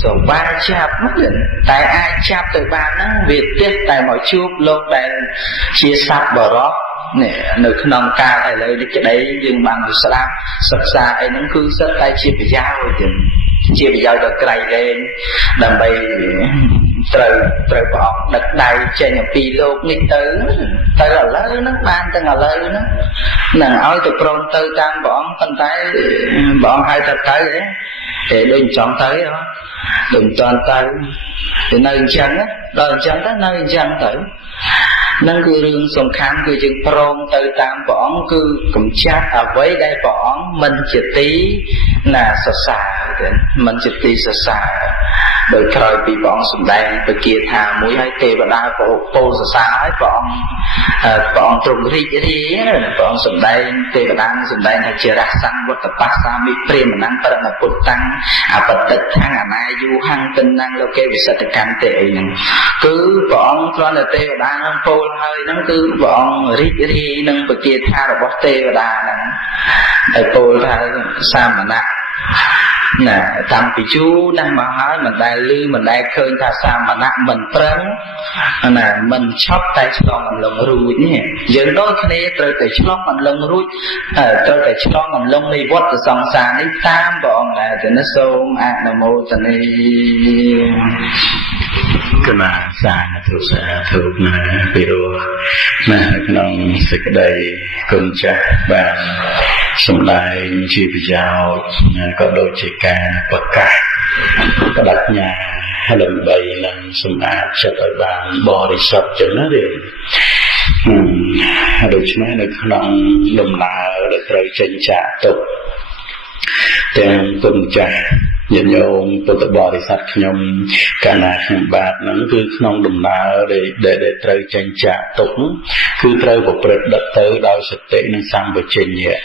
rồi ba chạp mất định tại ai chạp từ ba nó việc tiết tại mọi chuốc lô đại chia sắp vào đó nè nơi nông ca tại lời đi cái đấy nhưng bằng được sắp sắp xa ấy nó cứ rất tay chia bị giao rồi chia bị giao được cái lên đầm bay trời bỏ đặt đầy trên những pi lô nghịch tới là lớn nó ban tới là lớn nó nàng ơi từ pron tới tam bọn tân tay bọn hai tập tới đấy để đừng chọn tới đó đừng toàn tới thì nơi chân á đời chân tới nơi chân tới nâng cứ rương sông khám cứ chừng pron tới tam bọn cứ cũng chắc ở với đây bọn mình chỉ tí là sợ xà mình chỉ tí sợ xà đời trời bị bọn sùng đen từ kia thà mũi hay tê và đa cô sợ xà ấy bọn trùng ri gì bọn sùng đen tê và đan sùng đen hay chia rác xăng vật tập bát sa mi prem mà năng para là bột tăng bật tịch thang này du hăng tinh năng lâu kê vì sợ thực can tệ này cứ bọn cho là tê và đan phô hơi nó cứ bọn ri nâng từ kia tha là bó tê và đa này phô tha sa mà nặng nè tam bị chú đang mà hỏi mình đang lư mình đang khơi ta sao mà nặng mình trấn nè mình chót tay cho mình lông ruồi nhỉ giờ đôi khi tới tới chót mình lông ruồi tới tới chót mình lông đi vót từ sòng sàn đi tam bọn là từ nó xôm nam mô từ này cái mà xa thuộc nè bị đồ nè cái nòng sực đầy cùng cha và sum đại chi bây giờ có đôi chị ca bậc ca có đặt nhà hay lần bày lần sum áp sẽ tới bàn bò đi sập chữ nó đi được chứ này được nòng đầm nào được rồi chân trả tục tiền tuần trả nhận nhôm tôi tự bỏ đi sạch nhôm cả na hàng bạc nó cứ nông đùm nào để trời tranh trả tụng cứ trời một bật đất tới đau sạch tệ nên sang với trên nhẹ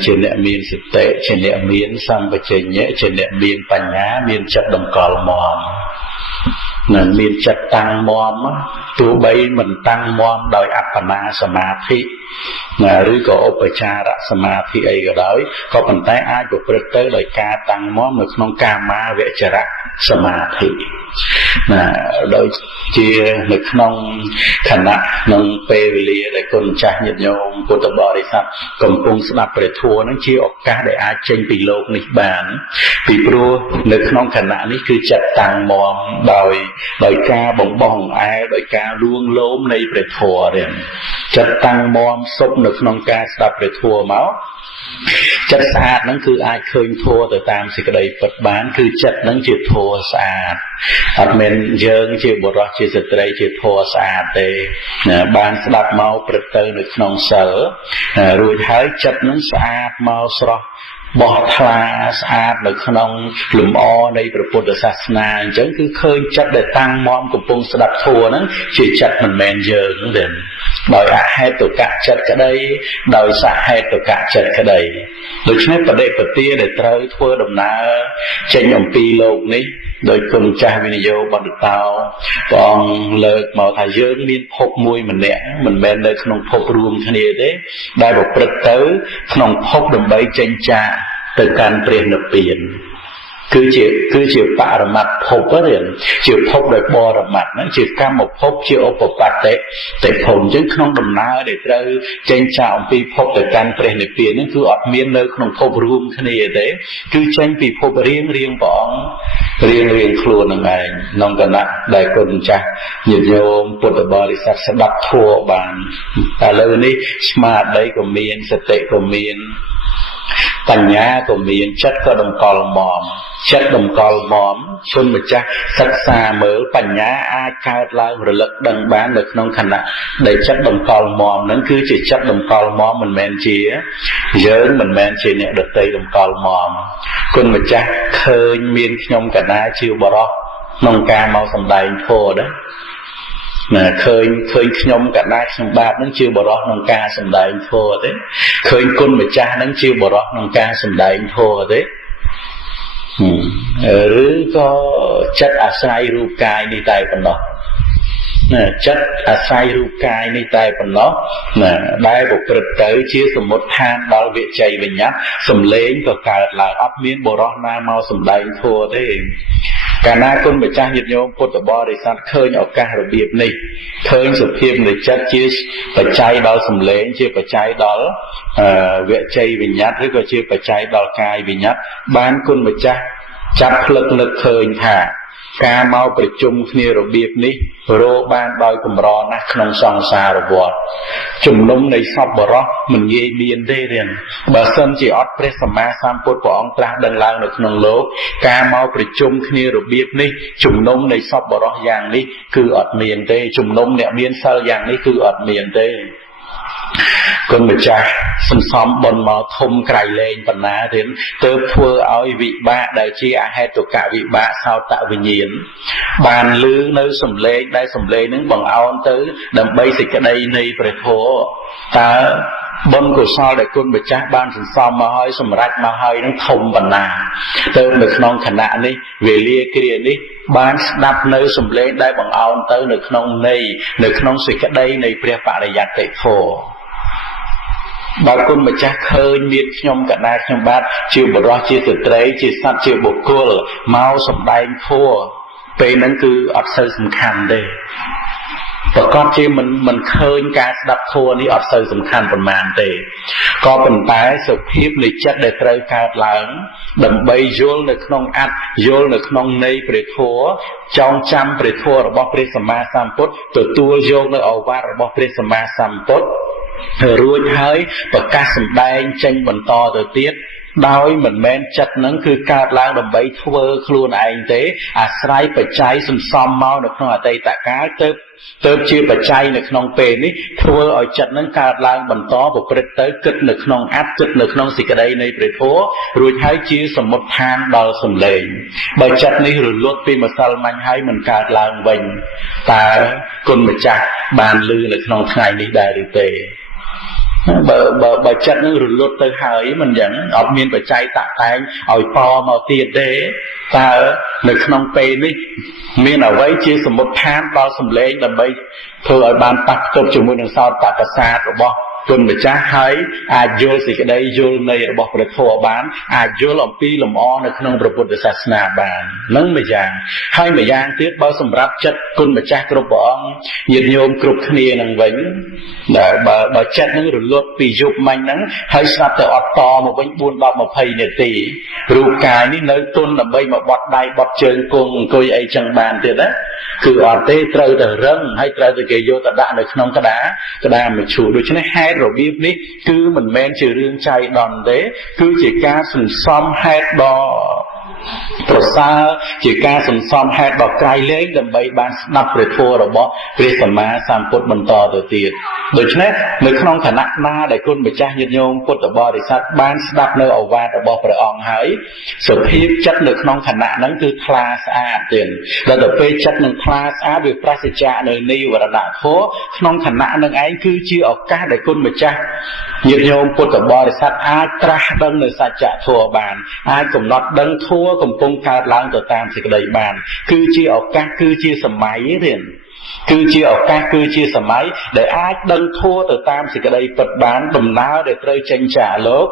trên nệm miên sạch tệ trên nệm miên sang với trên nhẹ trên nệm miên bánh nhá miên chất đồng cỏ mòm miên chất tăng mòm tu bay mình tăng mòm đòi apana samadhi rồi có upachara samadhi ấy ở đó có phần tay ai của Phật tới đời ca tăng món được không ca ma vệ chara samadhi đôi chia được không khả năng nông pe lìa để con cha nhiệt nhôm của tập bò đi sắp cầm cung sắp để thua nó chia ốc cá để ai tranh bị lột nịch bản bị pro được không khả năng này cứ chặt tăng món đòi ca bồng bồng ai đòi ca luôn lốm này để thua để chặt tăng món sốc được không ca sắp để thua máu chất sạch nó cứ ai khơi thua từ tam thì cái đấy Phật bán cứ chất nó chỉ thua sạch ở mình dương chỉ bộ rõ chỉ sự đây chỉ thua sạch để bán đặt mau Phật tư được non sở rồi thấy chất nó sạch mau sạch bỏ thà sạch được non lùm o đây Phật Bồ Tát na chẳng cứ khơi chất để tăng mom của phong đặt thua nó chỉ chất mình men dương nó đến đòi hai tổ cả chất cái đây đòi xả hai tổ cả chất cái đây được chứ vấn đề Phật tia để trời thua đồng na trên nhom pi lộc ní đôi cùng cha video bằng được tao còn lời màu thải dương miên phộc môi mình nè mình bên đây không phộc ruộng thế này đấy đại bộ Phật tới không phộc đồng bay trên cha từ can tiền được tiền cứ chịu bạ ra mặt phộc á liền chịu phộc để bò ra mặt nó chịu cam một phộc chịu ốp một bát để phồng chứ không đồng na để trời trên cha ông pi phộc từ can tiền được tiền nó cứ ọt miên nơi không phộc ruộng thế này đấy cứ tranh pi phộc riêng bọn riêng khuôn là ngày nông cạn đại quân cha nhiệt nhôm Phật bò đi sát sẽ đặt thua bàn ta lời ní smart đấy của miền sẽ tệ của miền បញ្ញាក៏មានចិត្តក៏តម្កល់មមចិត្តតម្កល់មមគុណម្ចាស់សិក្សាមើលបញ្ញាអាចកើតឡើងរលឹកដឹងបាននៅក្នុងខណៈដែលចិត្តតម្កល់មមហ្នឹងគឺជាចិត្តតម្កល់មមមិនមែនជាយើងមិនមែនជាអ្នកដតីតម្កល់មមគុណម្ចាស់ឃើញមានខ្ញុំកណាជាបរោះក្នុងការមកសម្ដែងធម៌ដែរណាឃើញខ្ញុំកណាខ្ញុំបាទនឹងជាបរោះក្នុងការសម្ដែងធម៌ទេឃើញគុណម្ចាស់នឹងជាបរោះក្នុងការសម្ដែងធម៌ទេឬក៏ចិត្តអាស្រ័យរូបកាយនេះតែប៉ុណ្ណោះណាចិត្តអាស្រ័យរូបកាយនេះតែប៉ុណ្ណោះណាដែលប្រព្រឹត្តទៅជាសមុទ្ឋានដល់វិជ័យវិញ្ញាណសំលេងក៏កើតឡើងអត់មានបរោះណាមកសម្ដែងធម៌ទេកាលណាគុណម្ចាស់ញាតិញោមពុទ្ធបរិស័ទឃើញឱកាសរបៀបនេះឃើញសុភាពនៃចិត្តជាបច្ច័យដល់សំលេងជាបច្ច័យដល់វិជ័យវិញ្ញាណឬក៏ជាបច្ច័យដល់កាយវិញ្ញាណបានគុណម្ចាស់ចាប់ផ្លឹកនឹកឃើញថាការមកប្រជុំគ្នារបៀបនេះរកបានដោយកម្រណាស់ក្នុងសង្សារវដ្តជំនុំនៃសពបរោះមិនងាយមានទេរៀនបើសិនជាអត់ព្រះសម្មាសម្ពុទ្ធព្រះអង្គត្រាស់ដឹងឡើងនៅក្នុងលោកការមកប្រជុំគ្នារបៀបនេះជំនុំនៃសពបរោះយ៉ាងនេះគឺអត់មានទេជំនុំអ្នកមានសិលយ៉ាងនេះគឺអត់មានទេគុណម្ចាស់សន្សំបុណ្យមកធំក្រៃលែងបណ្ណាទៀតទើបធ្វើឲ្យវិបាកដែលជាអហេតុកវិបាកសោតវិញ្ញាណបានលឺនៅសំឡេងដែលសំឡេងនឹងបង្អោនទៅដើម្បីសេចក្តីនៃព្រះធម៌តើបុណ្យកុសលដែលគុណម្ចាស់បានសន្សំមកហើយសម្រេចមកហើយនឹងធំបណ្ណាទៅនៅក្នុងខណៈនេះវេលាគ្រានេះបានស្ដាប់នៅសំឡេងដែលបង្អោនទៅនៅក្នុងន័យនៅក្នុងសេចក្តីនៃព្រះបរិយត្តិធម៌បើគុណម្ចាស់ឃើញមានខ្ញុំកណាខ្ញុំបាទជាបរិសុទ្ធជាស្ត្រីជាសត្វជាបុគ្គលមកសម្ដែងធម៌ពេលហ្នឹងគឺអត់សូវសំខាន់ទេប្រកបជាមិនឃើញការស្ដាប់ធម៌នេះអត់សូវសំខាន់ប៉ុន្មានទេក៏ប៉ុន្តែសុភាពនៃចិត្តដែលត្រូវកើតឡើងដើម្បីយល់នៅក្នុងអត្តយល់នៅក្នុងន័យព្រះធម៌ចងចាំព្រះធម៌របស់ព្រះសម្មាសម្ពុទ្ធទទួលយកនៅឱវាទរបស់ព្រះសម្មាសម្ពុទ្ធរួចហើយប្រកាសសម្ដែងចេញបន្តទៅទៀតដោយមិនមែនចិត្តនឹងគឺកើតឡើងដើម្បីធ្វើខ្លួនឯងទេអាស្រ័យបច្ច័យសន្សំមកនៅក្នុងអតីតកាលទៅជាបច្ច័យនៅក្នុងពេលនេះធ្វើឲ្យចិត្តនឹងកើតឡើងបន្តប្រព្រឹត្តទៅគិតនៅក្នុងអត្តគិតនៅក្នុងសេចក្តីនៃព្រះធម៌រួចហើយជាសមុទ្ឋានដល់សំឡេងបើចិត្តនេះរលត់ពីម្សិលមិញហើយមិនកើតឡើងវិញតើគុណម្ចាស់បានឮនៅក្នុងថ្ងៃនេះដែរឬទេបើចិត្តនឹងរលត់ទៅហើយមិនអញ្ចឹងអត់មានបច្ច័យតាក់តែងឲ្យតមកទៀតទេតើនៅក្នុងពេលនេះមានអ្វីជាសមុទ្ឋានដល់សម្លេងដើម្បីធ្វើឲ្យបានប៉ះផ្ទាត់ជាមួយនឹងសោតបកសាទរបស់គុណម្ចាស់ហើយអាចយល់សេចក្តីយល់នៃរបស់ព្រះធម៌បានអាចយល់អំពីលំអនៅក្នុងព្រះពុទ្ធសាសនាបាននឹងម្យ៉ាងហើយម្យ៉ាងទៀតបើសម្រាប់ចិត្តគុណម្ចាស់គ្រប់ព្រះអង្គញាតិញោមគ្រប់គ្នានឹងវិញបើចិត្តនឹងរលត់ពីយប់មិញហ្នឹងហើយស្រាប់តែអត់តមកវិញ4 10 20នាទីរូបកាយនេះនៅទុនដើម្បីមកបត់ដៃបត់ជើងគង់អង្គុយអីចឹងបានទៀតណាគឺអត់ទេត្រូវតែរឹងហើយត្រូវតែគេយកទៅដាក់នៅក្នុងក្តារមឈូសដូច្នេះហេតុរបៀបនេះគឺមិនមែនជារឿងចៃដន្យទេគឺជាការសន្សំហេតុដ៏ប្រសើរជាការសន្សំហេតុដ៏ក្រៃលែងដើម្បីបានស្ដាប់ព្រះធម៌របស់ព្រះសម្មាសម្ពុទ្ធបន្តទៅទៀតដូច្នេះនៅក្នុងឋានៈណាដែលគុណម្ចាស់ញាតិញោមពុទ្ធបរិស័ទបានស្ដាប់នៅឱវាទរបស់ព្រះអង្គហើយសុភាពចិត្តនៅក្នុងឋានៈហ្នឹងគឺថ្លាស្អាតទៀតដល់ទៅពេលចិត្តនឹងថ្លាស្អាតវាប្រសិទ្ធៈនៅនិវរណធម៌ក្នុងឋានៈនឹងឯងគឺជាឱកាសដែលគុណម្ចាស់ញាតិញោមពុទ្ធបរិស័ទអាចត្រាស់ដឹងនៅសច្ចធម៌បានអាចកំណត់ដឹងធម៌កំពុងកើតឡើងទៅតាមសេចក្តីបានគឺជាឱកាសគឺជាសម័យទេគឺជាឱកាសគឺជាសម័យដែលអាចដឹងធម៌ទៅតាមសេចក្តីពិតបានដំណើរដែលត្រូវចេញចាកលោក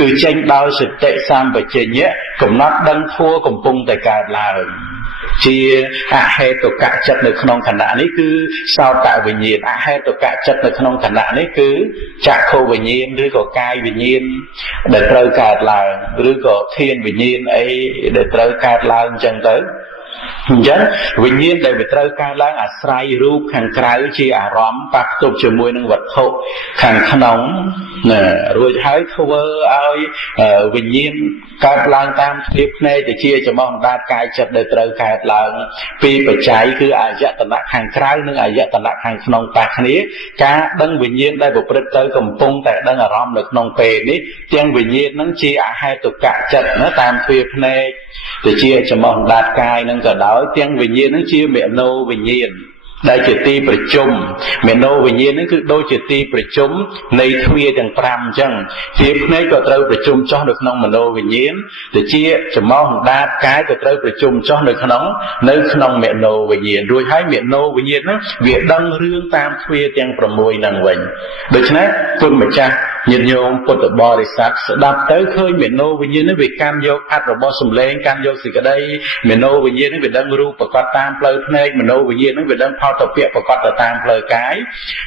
គឺចេញដោយសតិសម្បជញ្ញៈកំណត់ដឹងធម៌កំពុងតែកើតឡើងជាអហេតុកៈចិត្តនៅក្នុងខណៈនេះគឺសោតវិញ្ញាណអហេតុកៈចិត្តនៅក្នុងខណៈនេះគឺចក្ខុវិញ្ញាណឬក៏កាយវិញ្ញាណដែលត្រូវកើតឡើងឬក៏ធានវិញ្ញាណអីដែលត្រូវកើតឡើងអញ្ចឹងទៅអញ្ចឹងវិញ្ញាណដែលវាត្រូវកើតឡើងអាស្រ័យរូបខាងក្រៅជាអារម្មណ៍ប៉ះផ្ទប់ជាមួយនឹងវត្ថុខាងក្នុង រួចហើយធ្វើឲ្យវិញ្ញាណកើតឡើងតាមទ្វារភ្នែកទៅជាចំហដាតកាយចិត្តដែលត្រូវកើតឡើងពីបច្ច័យគឺអាយតនៈខាងក្រៅនិងអាយតនៈខាងក្នុងប៉ះគ្នាការដឹងវិញ្ញាណដែលប្រព្រឹត្តទៅកំពុងតែដឹងអារម្មណ៍នៅក្នុងពេលនេះទាំងវិញ្ញាណនឹងជាអហេតុកៈចិត្តណាតាមទ្វារភ្នែកទៅជាចំហដាតកាយនឹងក៏ដោយទាំងវិញ្ញាណនឹងជាមនោវិញ្ញាណដែលជាទីប្រជុំមនោវិញ្ញាណនេះគឺដូចជាទីប្រជុំនៃទ្វារទាំង5អញ្ចឹងទ្វារភ្នែកក៏ត្រូវប្រជុំចុះនៅក្នុងមនោវិញ្ញាណទៅជាចំហដាតកាយក៏ត្រូវប្រជុំចុះនៅក្នុងមនោវិញ្ញាណរួចហើយមនោវិញ្ញាណហ្នឹងវាដឹងរឿងតាមទ្វារទាំង6ហ្នឹងវិញដូច្នេះគុណម្ចាស់ញាតិញោមពុទ្ធបរិស័ទស្ដាប់ទៅឃើញមនោវិញ្ញាណនេះវាកាន់យកអត្ថរបស់សម្លេងកាន់យកសេចក្តីមនោវិញ្ញាណនេះវាដឹងរូបប្រកបតាមផ្លូវភ្នែកមនោវិញ្ញាណនេះវាដឹងផលទៅពាក្យប្រកបទៅតាមផ្លូវកាយ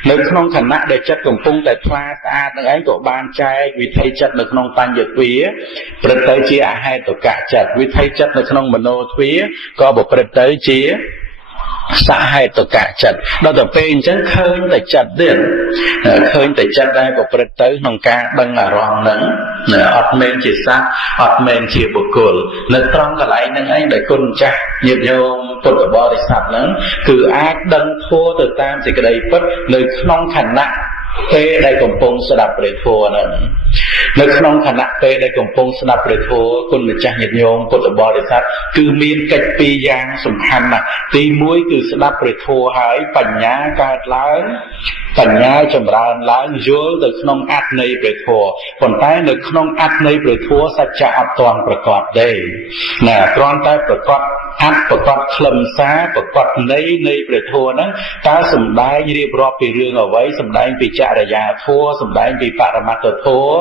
នៅក្នុងខណៈដែលចិត្តកំពុងតែថ្លាស្អាតនឹងឯងក៏បានចែកវិធីចិត្តនៅក្នុងបញ្ញទ្វារប្រព្រឹត្តទៅជាអហេតុកៈចិត្តវិធីចិត្តនៅក្នុងមនោទ្វារក៏ប្រព្រឹត្តទៅជាសហេតុកៈចិត្តដល់ទៅពេលអញ្ចឹងឃើញតែចិត្តទៀតឃើញតែចិត្តដែលប្រព្រឹត្តទៅក្នុងការដឹងអារម្មណ៍ហ្នឹងអត់មែនជាសត្វអត់មែនជាបុគ្គលនៅត្រង់កន្លែងហ្នឹងឯងដែលគុណចាស់ញាតិញោមពុទ្ធបរិស័ទហ្នឹងគឺអាចដឹងធម៌ទៅតាមសេចក្តីពិតនៅក្នុងខណៈពេលដែលកំពុងស្ដាប់ព្រះធម៌ហ្នឹងនៅក្នុងខណៈពេលដែលកំពុងស្ដាប់ព្រះធម៌គុណម្ចាស់ញាតិញោមពុទ្ធបរិស័ទគឺមានកិច្ច2យ៉ាងសំខាន់ណាស់ទី1គឺស្ដាប់ព្រះធម៌ហើយបញ្ញាកើតឡើងបញ្ញាចម្រើនឡើងយល់ទៅក្នុងអត្ថន័យព្រះធម៌ប៉ុន្តែនៅក្នុងអត្ថន័យព្រះធម៌សច្ចៈអត់ទាន់ប្រកបទេណាគ្រាន់តែប្រកបអត្ថប្រកបខ្លឹមសារប្រកបន័យនៃព្រះធម៌ហ្នឹងតើសំដែងរៀបរាប់ពីរឿងអ្វីសំដែងពីចរិយាធម៌សំដែងពីបរមត្តធម៌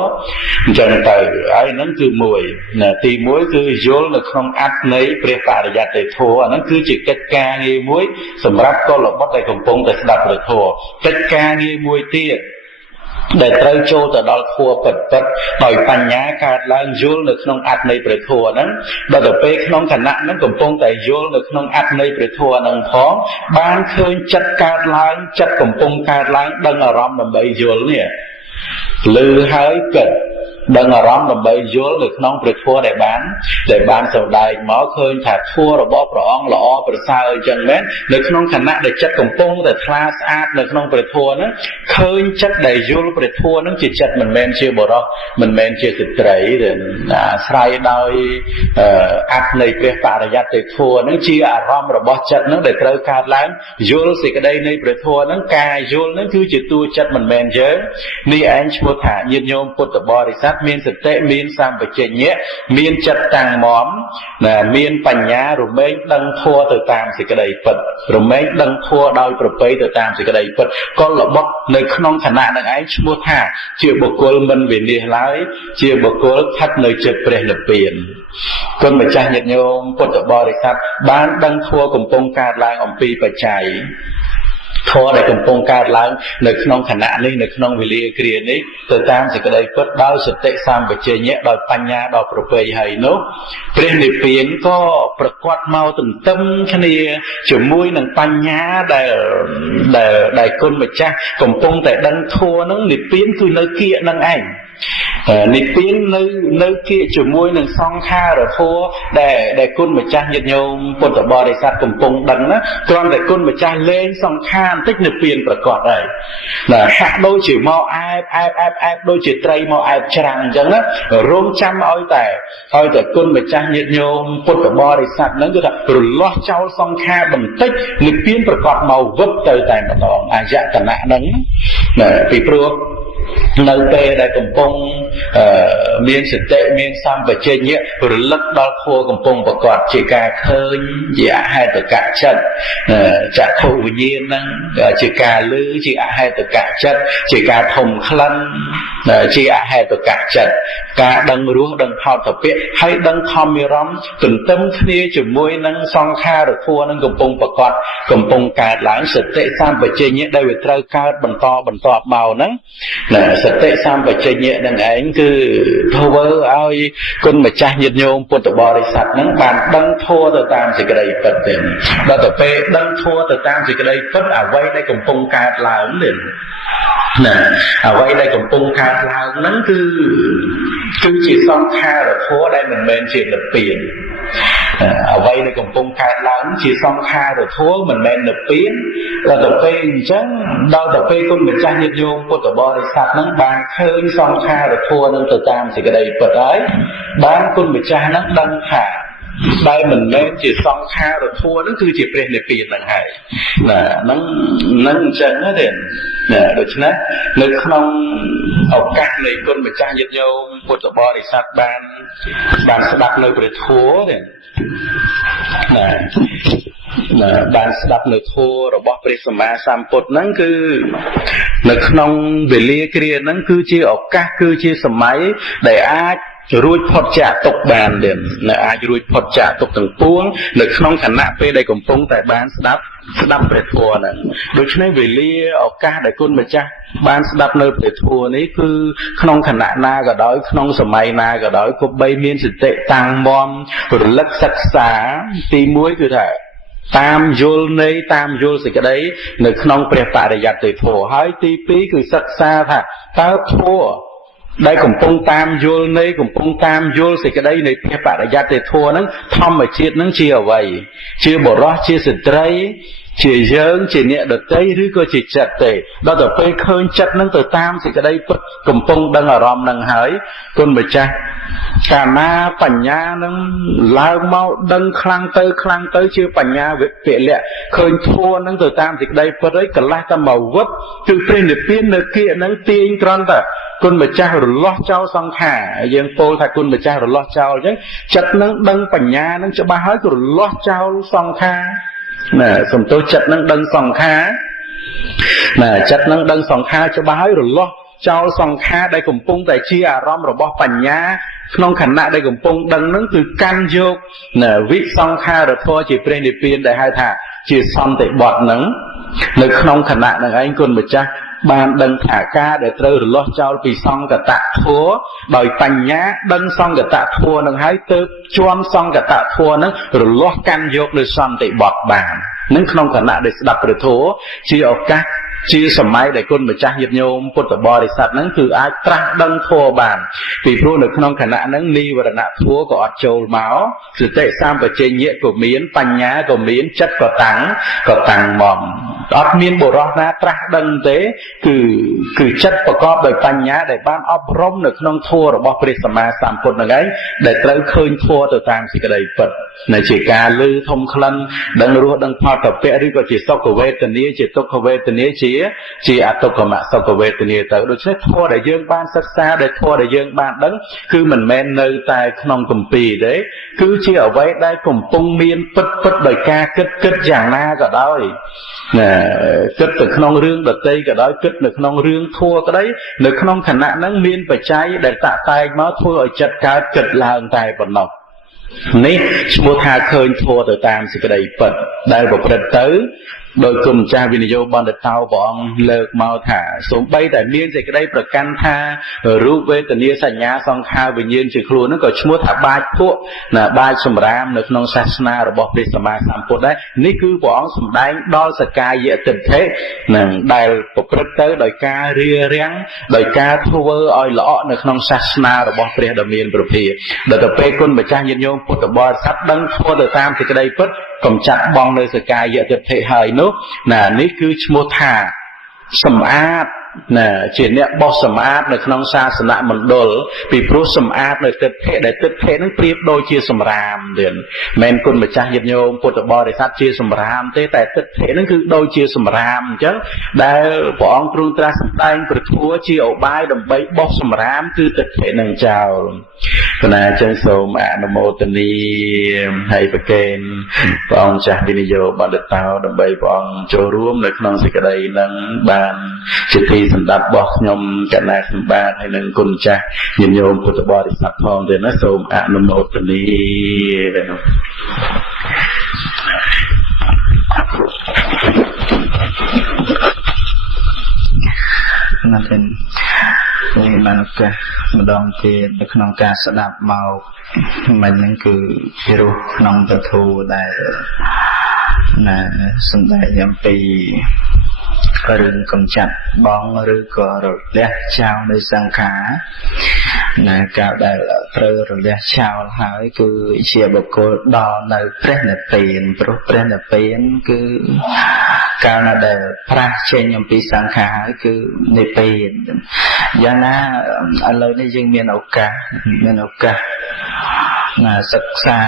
អញ្ចឹងទៅហើយហ្នឹងគឺ1ណាទី1គឺយល់នៅក្នុងអត្ថន័យព្រះបរិយត្តិធម៌អាហ្នឹងគឺជាកិច្ចការងារមួយសម្រាប់កុលបុត្រដែលកំពុងតែស្ដាប់ព្រះធម៌កិច្ចការងារមួយទៀតដែលត្រូវចូលទៅដល់ធម៌ពិតៗដោយបញ្ញាកើតឡើងយល់នៅក្នុងអត្ថន័យព្រះធម៌ហ្នឹងដល់ទៅពេលក្នុងខណៈហ្នឹងកំពុងតែយល់នៅក្នុងអត្ថន័យព្រះធម៌ហ្នឹងផងបានឃើញចិត្តកើតឡើងចិត្តកំពុងកើតឡើងដឹងអារម្មណ៍ដើម្បីយល់នេះឮហើយគិតដឹងអារម្មណ៍ដើម្បីយល់នៅក្នុងព្រះធម៌ដែលបានសម្ដែងមកឃើញថាធម៌របស់ព្រះអង្គល្អប្រសើរអញ្ចឹងមែននៅក្នុងខណៈដែលចិត្តកំពុងតែថ្លាស្អាតនៅក្នុងព្រះធម៌ហ្នឹងឃើញចិត្តដែលយល់ព្រះធម៌ហ្នឹងជាចិត្តមិនមែនជាបុរសមិនមែនជាស្ត្រីទេអាស្រ័យដោយអត្ថន័យព្រះបរិយត្តិធម៌ហ្នឹងជាអារម្មណ៍របស់ចិត្តហ្នឹងដែលត្រូវកើតឡើងយល់សេចក្តីនៃព្រះធម៌ហ្នឹងការយល់ហ្នឹងគឺជាតួចិត្តមិនមែនយើងនេះឯងឈ្មោះថាញាតិញោមពុទ្ធបរិស័ទមានសតិមានសម្បជញ្ញៈមានចិត្តតាំងមាំមានបញ្ញារមែងដឹងធម៌ទៅតាមសេចក្តីពិតរមែងដឹងធម៌ដោយប្រពៃទៅតាមសេចក្តីពិតកុលបុត្រនៅក្នុងខណៈនឹងឯងឈ្មោះថាជាបុគ្គលមិនវិនាសឡើយជាបុគ្គលស្ថិតនៅចិត្តព្រះនិព្វានគុណម្ចាស់ញាតិញោមពុទ្ធបរិស័ទបានដឹងធម៌កំពុងកើតឡើងអំពីបច្ច័យធម៌ដែលកំពុងកើតឡើងនៅក្នុងខណៈនេះនៅក្នុងវេលាគ្រានេះទៅតាមសេចក្តីពិតដោយសតិសម្បជញ្ញៈដោយបញ្ញាដ៏ប្រពៃហើយនោះព្រះនិព្វានក៏ប្រកបមកទន្ទឹមគ្នាជាមួយនឹងបញ្ញាដែលគុណម្ចាស់កំពុងតែដឹងធម៌នឹងនិព្វានគឺនៅគៀកនឹងឯងនិព្វាននៅគៀកជាមួយនឹងសង្ខារធម៌ដែលគុណម្ចាស់ញាតិញោមពុទ្ធបរិស័ទកំពុងដឹងណាគ្រាន់តែគុណម្ចាស់លែងសង្ខារបន្តិចនិព្វានប្រកបហើយហាក់ដូចជាមកអែបដូចជាត្រីមកអែបច្រាំងអញ្ចឹងណារងចាំឲ្យតែគុណម្ចាស់ញាតិញោមពុទ្ធបរិស័ទហ្នឹងគឺថារលាស់ចោលសង្ខារបន្តិចនិព្វានប្រកបមកវឹបទៅតែម្ដងអាយតនៈហ្នឹងណាពីព្រោះនៅពេលដែលកំពុងមានសតិមានសម្បជញ្ញៈរលឹកដល់ធម៌កំពុងប្រកបជាការឃើញជាអហេតុកៈចិត្តចក្ខុវិញ្ញាណហ្នឹងជាការឮជាអហេតុកៈចិត្តជាការធំក្លិនជាអហេតុកៈចិត្តការដឹងរសដឹងផោតពៈហើយដឹងធម្មអារម្មណ៍ទន្ទឹមគ្នាជាមួយនឹងសង្ខារធម៌នឹងកំពុងប្រកបកំពុងកើតឡើងសតិសម្បជញ្ញៈដែលវាត្រូវកើតបន្តមកហ្នឹងសតិសម្បជញ្ញៈនឹងឯង ហ្នឹងគឺធ្វើឲ្យគុណម្ចាស់ញាតិញោមពុទ្ធបរិស័ទហ្នឹងបានដឹងធម៌ទៅតាមសេចក្តីពិតទេដល់ទៅពេលដឹងធម៌ទៅតាមសេចក្តីពិតអ្វីដែលកំពុងកើតឡើងនេះណាអ្វីដែលកំពុងកើតឡើងហ្នឹងគឺជាសង្ខារធម៌ដែលមិនមែនជានិព្វានអ្វីដែលកំពុងកើតឡើងជាសង្ខារធម៌មិនមែននិព្វានដល់ទៅពេលអញ្ចឹងដល់ទៅពេលគុណម្ចាស់ញាតិញោមពុទ្ធបរិស័ទហ្នឹងបានឃើញសង្ខារធម៌ហ្នឹងទៅតាមសេចក្តីពិតហើយបានគុណម្ចាស់ហ្នឹងដឹងថាដែលមិនមែនជាសង្ខារធម៌ហ្នឹងគឺជាព្រះនិព្វានហ្នឹងហើយណាហ្នឹងអញ្ចឹងទេណាដូច្នេះនៅក្នុងឱកាសនៃគុណម្ចាស់ញាតិញោមពុទ្ធបរិស័ទបានស្ដាប់នៅព្រះធម៌ទេណាបានស្ដាប់នៅធម៌របស់ព្រះសម្មាសម្ពុទ្ធហ្នឹងគឺនៅក្នុងវេលាគ្រាហ្នឹងគឺជាឱកាសគឺជាសម័យដែលអាចរួចផុតចាកទុក្ខបានទេនៅអាចរួចផុតចាកទុក្ខទាំងពួងនៅក្នុងខណៈពេលដែលកំពុងតែបានស្ដាប់ព្រះធម៌ហ្នឹងដូច្នេះវេលាឱកាសដែលគុណម្ចាស់បានស្ដាប់នៅព្រះធម៌នេះគឺក្នុងខណៈណាក៏ដោយក្នុងសម័យណាក៏ដោយគប្បីមានសតិតាំងមាំរលឹកសិក្សាទី1គឺថាតាមយល់នៃតាមយល់សេចក្តីនៅក្នុងព្រះបរិយត្តិធម៌ហើយទី2គឺសិក្សាថាតើធម៌ដែលកំពុងតាមយល់នៃកំពុងតាមយល់សេចក្តីនៃព្រះបរិយត្តិធម៌ហ្នឹងធម្មជាតិហ្នឹងជាអ្វីជាបុរសជាស្ត្រីជាយើងជាអ្នកដតីឬក៏ជាចិត្តទេដល់ទៅពេលឃើញចិត្តហ្នឹងទៅតាមសេចក្តីពិតកំពុងដឹងអារម្មណ៍ហ្នឹងហើយគុណម្ចាស់កាលណាបញ្ញានឹងឡើងមកដឹងខ្លាំងទៅជាបញ្ញាវិពលៈឃើញធម៌នឹងទៅតាមសេចក្តីពិតហើយកន្លះតែមកវឹកគឺព្រះនិព្វាននៅគៀកនឹងទាញត្រង់តែគុណម្ចាស់រលាស់ចោលសង្ខារយើងពោលថាគុណម្ចាស់រលាស់ចោលអញ្ចឹងចិត្តនឹងដឹងបញ្ញានឹងច្បាស់ហើយក៏រលាស់ចោលសង្ខារណាសំទោសចិត្តនឹងដឹងសង្ខារណាចិត្តនឹងដឹងសង្ខារច្បាស់ហើយរលាស់ចោលសង្ខារដែលកំពុងតែជាអារម្មណ៍របស់បញ្ញាក្នុងខណៈដែលកំពុងដឹងនឹងគឺកាន់យកវិសង្ខារធម៌ជាព្រះនិព្វានដែលហៅថាជាសន្តិបត្តិនឹងនៅក្នុងខណៈនឹងឯងគុណម្ចាស់បានដឹងថាការដែលត្រូវរលាស់ចោលពីសង្កតធម៌ដោយបញ្ញាដឹងសង្កតធម៌នឹងហើយទើបជាន់សង្កតធម៌នឹងរលាស់កាន់យកនៅសន្តិបត្តិបាននឹងក្នុងខណៈដែលស្ដាប់ព្រះធម៌ជាឱកាសជាសម័យដែលគុណម្ចាស់ញាតិញោមពុទ្ធបរិស័ទហ្នឹងគឺអាចត្រាស់ដឹងធម៌បានពីព្រោះនៅក្នុងខណៈហ្នឹងនិវរណៈធម៌ក៏អត់ចូលមកសតិសម្បជញ្ញៈក៏មានបញ្ញាក៏មានចិត្តក៏តាំងមកអត់មានបុរសណាត្រាស់ដឹងទេគឺចិត្តប្រកបដោយបញ្ញាដែលបានអប់រំនៅក្នុងធម៌របស់ព្រះសម្មាសម្ពុទ្ធហ្នឹងឯងដែលត្រូវឃើញធម៌ទៅតាមសេចក្តីពិតនៅជាការលឺធំក្លិនដឹងរសដឹងផលតពៈឬក៏ជាសុខវេទនាជាទុក្ខវេទនាជាអតុក្ខមសុខវេទនាទៅដូច្នេះធម៌ដែលយើងបានសិក្សាដែលធម៌ដែលយើងបានដឹងគឺមិនមែននៅតែក្នុងគម្ពីរទេគឺជាអ្វីដែលកំពុងមានពិតដោយការគិតយ៉ាងណាក៏ដោយណាគិតទៅក្នុងរឿងដតីក៏ដោយគិតនៅក្នុងរឿងធម៌ក្តីនៅក្នុងខណៈហ្នឹងមានបច្ច័យដែលតាក់តែងមកធ្វើឲ្យចិត្តកើតគិតឡើងតែប៉ុណ្ណោះនេះឈ្មោះថាឃើញធម៌ទៅតាមសេចក្តីពិតដែលប្រព្រឹត្តទៅដោយគុណម្ចាស់វិនិយោបណ្ឌិតតោព្រះអង្គលើកមកថាសូម្បីតែមានសេចក្តីប្រកាន់ថារូបវេទនាសញ្ញាសង្ខារវិញ្ញាណជាខ្លួនហ្នឹងក៏ឈ្មោះថាបាចភក់ណាបាចសម្រាមនៅក្នុងសាសនារបស់ព្រះសម្មាសម្ពុទ្ធដែរនេះគឺព្រះអង្គសម្ដែងដល់សកាយតិដ្ឋិនឹងដែលប្រព្រឹត្តទៅដោយការរារាំងដោយការធ្វើឲ្យល្អក់នៅក្នុងសាសនារបស់ព្រះដ៏មានព្រះភិក្ខដល់ទៅពេលគុណម្ចាស់ញាតិញោមពុទ្ធបរិស័ទដឹងធម៌ទៅតាមសេចក្តីពិតកំចាត់បងនៅសកាយតិដ្ឋិហើយនោះណានេះគឺឈ្មោះថាសម្អាតណាជាអ្នកបោះសម្អាតនៅក្នុងសាសនមណ្ឌលពីព្រោះសម្អាតនៅទិដ្ឋិដែលទិដ្ឋិនឹងប្រៀបដូចជាសម្រាមទៀតមិនគុណម្ចាស់ញាតិញោមពុទ្ធបរិស័ទជាសម្រាមទេតែទិដ្ឋិនឹងគឺដូចជាសម្រាមអញ្ចឹងដែលព្រះអង្គទ្រង់ត្រាស់សម្ដែងព្រះធម៌ជាឧបាយដើម្បីបោះសម្រាមគឺទិដ្ឋិនឹងចោលគណៈអញ្ចឹងសូមអនុមោទនាហើយប្រកេនព្រះអង្គចាស់វិនិយោគបណ្ឌិតតោដើម្បីព្រះអង្គចូលរួមនៅក្នុងសេចក្តីនឹងបានជាទីសម្ដេចរបស់ខ្ញុំកណាសម្បត្តិហើយនឹងគុណចាស់ញាតិញោមពុទ្ធបរិស័ទផងទៀតណាសូមអនុមោទនាណាស់ទេនេះបានឱកាស ម្ដងទៀតនៅក្នុងការស្ដាប់មកមិនហ្នឹងគឺពីរោះក្នុងពធដែលណាសំដែងអំពីរឿងកំចាត់បងឬក៏រលះចោលនៃសង្ខារណាការដែលត្រូវរលះចោលហើយគឺជាបុគ្គលដល់នៅព្រះនិព្វានព្រោះព្រះនិព្វានគឺកាលណាដែលប្រាសចេញអំពីសង្ខារហើយគឺនិព្វានយ៉ាងណាឥឡូវនេះយើងមានឱកាសណាសិក្សា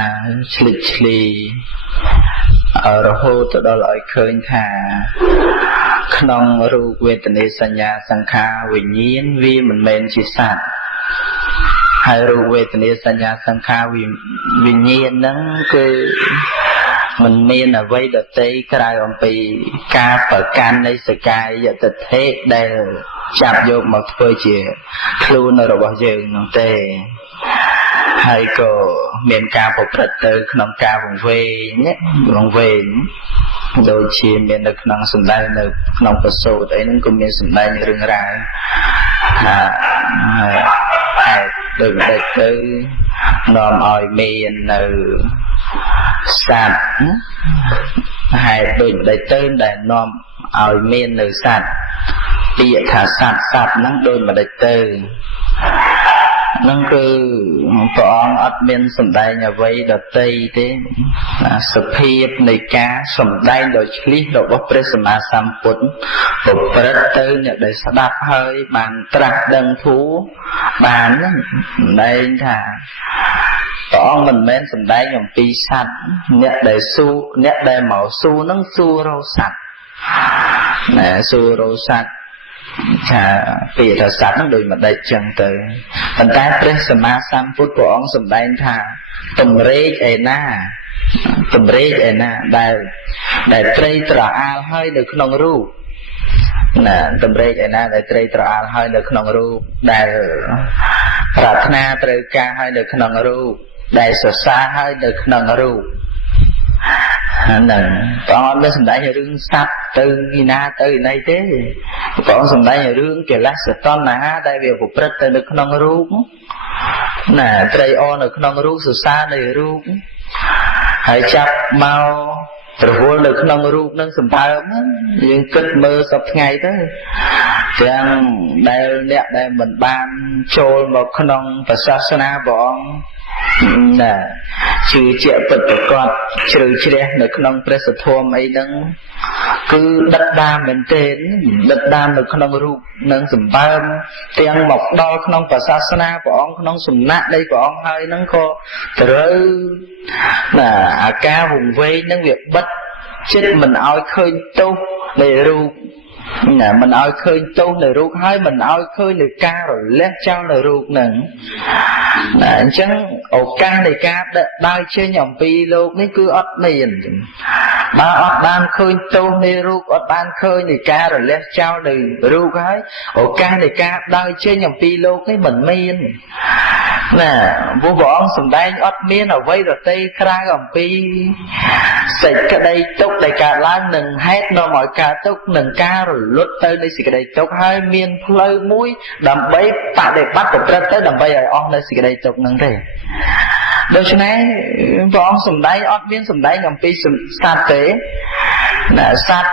ឆ្លិចឆ្លីរហូតទៅដល់ឲ្យឃើញថាក្នុងរូបវេទនាសញ្ញាសង្ខារវិញ្ញាណវាមិនមែនជាសត្វហើយរូបវេទនាសញ្ញាសង្ខារវិញ្ញាណហ្នឹងគឺមិនមានអ្វីដទៃក្រៅអំពីការប្រកាន់នៃសកាយទិដ្ឋិដែលចាប់យកមកធ្វើជាខ្លួនរបស់យើងនោះទេហើយក៏មានការប្រព្រឹត្តទៅក្នុងការវង្វេងដូចជាមាននៅក្នុងសម្ដែងនៅក្នុងប្រសូតអីហ្នឹងក៏មានសម្ដែងរឿងរ៉ាវថាហើយដូចមិនដេចទៅនាំឲ្យមាននៅសត្វហើយដូចមិនដេចទៅដែលនាំឲ្យមាននៅសត្វពាក្យថាសត្វហ្នឹងដូចមិនដេចទៅនឹងគឺព្រះអង្គអត់មានសម្ដែងអ្វីដទៃទេសភាពនៃការសម្ដែងដោយឆ្លៀសរបស់ព្រះសម្មាសម្ពុទ្ធប្រព្រឹត្តទៅអ្នកដែលស្ដាប់ហើយបានត្រាស់ដឹងធัวបានសម្ដែងថាព្រះអង្គមិនមែនសម្ដែងអំពីសត្វអ្នកដែលមកសួរនឹងសួររោសត្វណាសួររោសត្វថាពាក្យថាសត្វហ្នឹងដូចមិនដេចចឹងទៅប៉ុន្តែព្រះសម្មាសម្ពុទ្ធព្រះអង្គសម្ដែងថាតម្រេកឯណាដែលត្រីត្រអាលហើយនៅក្នុងរូបណាតម្រេកឯណាដែលត្រីត្រអាលហើយនៅក្នុងរូបដែលប្រាថ្នាត្រូវការហើយនៅក្នុងរូបដែលសរសើរហើយនៅក្នុងរូបហ្នឹងព្រះអង្គមានសម្ដែងរឿងសត្វទៅឯណាទៅឯណីទេព្រះអង្គសម្ដែងរឿងកិលេសតណ្ហាដែលវាប្រព្រឹត្តទៅនៅក្នុងរូបណាត្រីអនៅក្នុងរូបសរសើរនៃរូបហើយចាប់មករវល់នៅក្នុងរូបនឹងសម្បើមយើងគិតមើលសពថ្ងៃទៅទាំងដែលអ្នកដែលមិនបានចូលមកក្នុងសាសនាព្រះអង្គណាជឿជាក់ពិតប្រាកដជ្រៅជ្រះនៅក្នុងព្រះសទ្ធមអីហ្នឹងគឺដិតដាមមែនទេដិតដាមនៅក្នុងរូបនឹងសម្បើមទាំងមកដល់ក្នុងសាសនាព្រះអង្គក្នុងសំណាក់នៃព្រះអង្គហើយហ្នឹងក៏ត្រូវណាអាការវង្វេងហ្នឹងវាបិទចិត្តមិនឲ្យឃើញទោសនៃរូបណាមិនឲ្យឃើញទោសនៃរូបហើយមិនឲ្យឃើញនៃការរលះចោលនៅរូបហ្នឹងណាអញ្ចឹងឱកាសនៃការដើរចេញអំពីលោកនេះគឺអត់មានបើអត់បានឃើញទោសនៃរូបអត់បានឃើញនៃការរលះចោលនៃរូបហើយឱកាសនៃការដើរចេញអំពីលោកនេះមិនមានណាព្រះអង្គសម្ដែងអត់មានអ្វីដទៃក្រៅអំពីសេចក្តីទុក្ខដែលកើតឡើងនឹងហេតុនាំឲ្យកើតទុក្ខនឹងការរលត់ទៅនៃសេចក្តីទុក្ខហើយមានផ្លូវមួយដើម្បីបដិបត្តិប្រព្រឹត្តទៅដើម្បីឲ្យអស់នៅសេចក្តីទុក្ខហ្នឹងទេដូច្នេះព្រះអង្គសម្ដែងអត់មានសម្ដែងអំពីសត្វទេណាសត្វ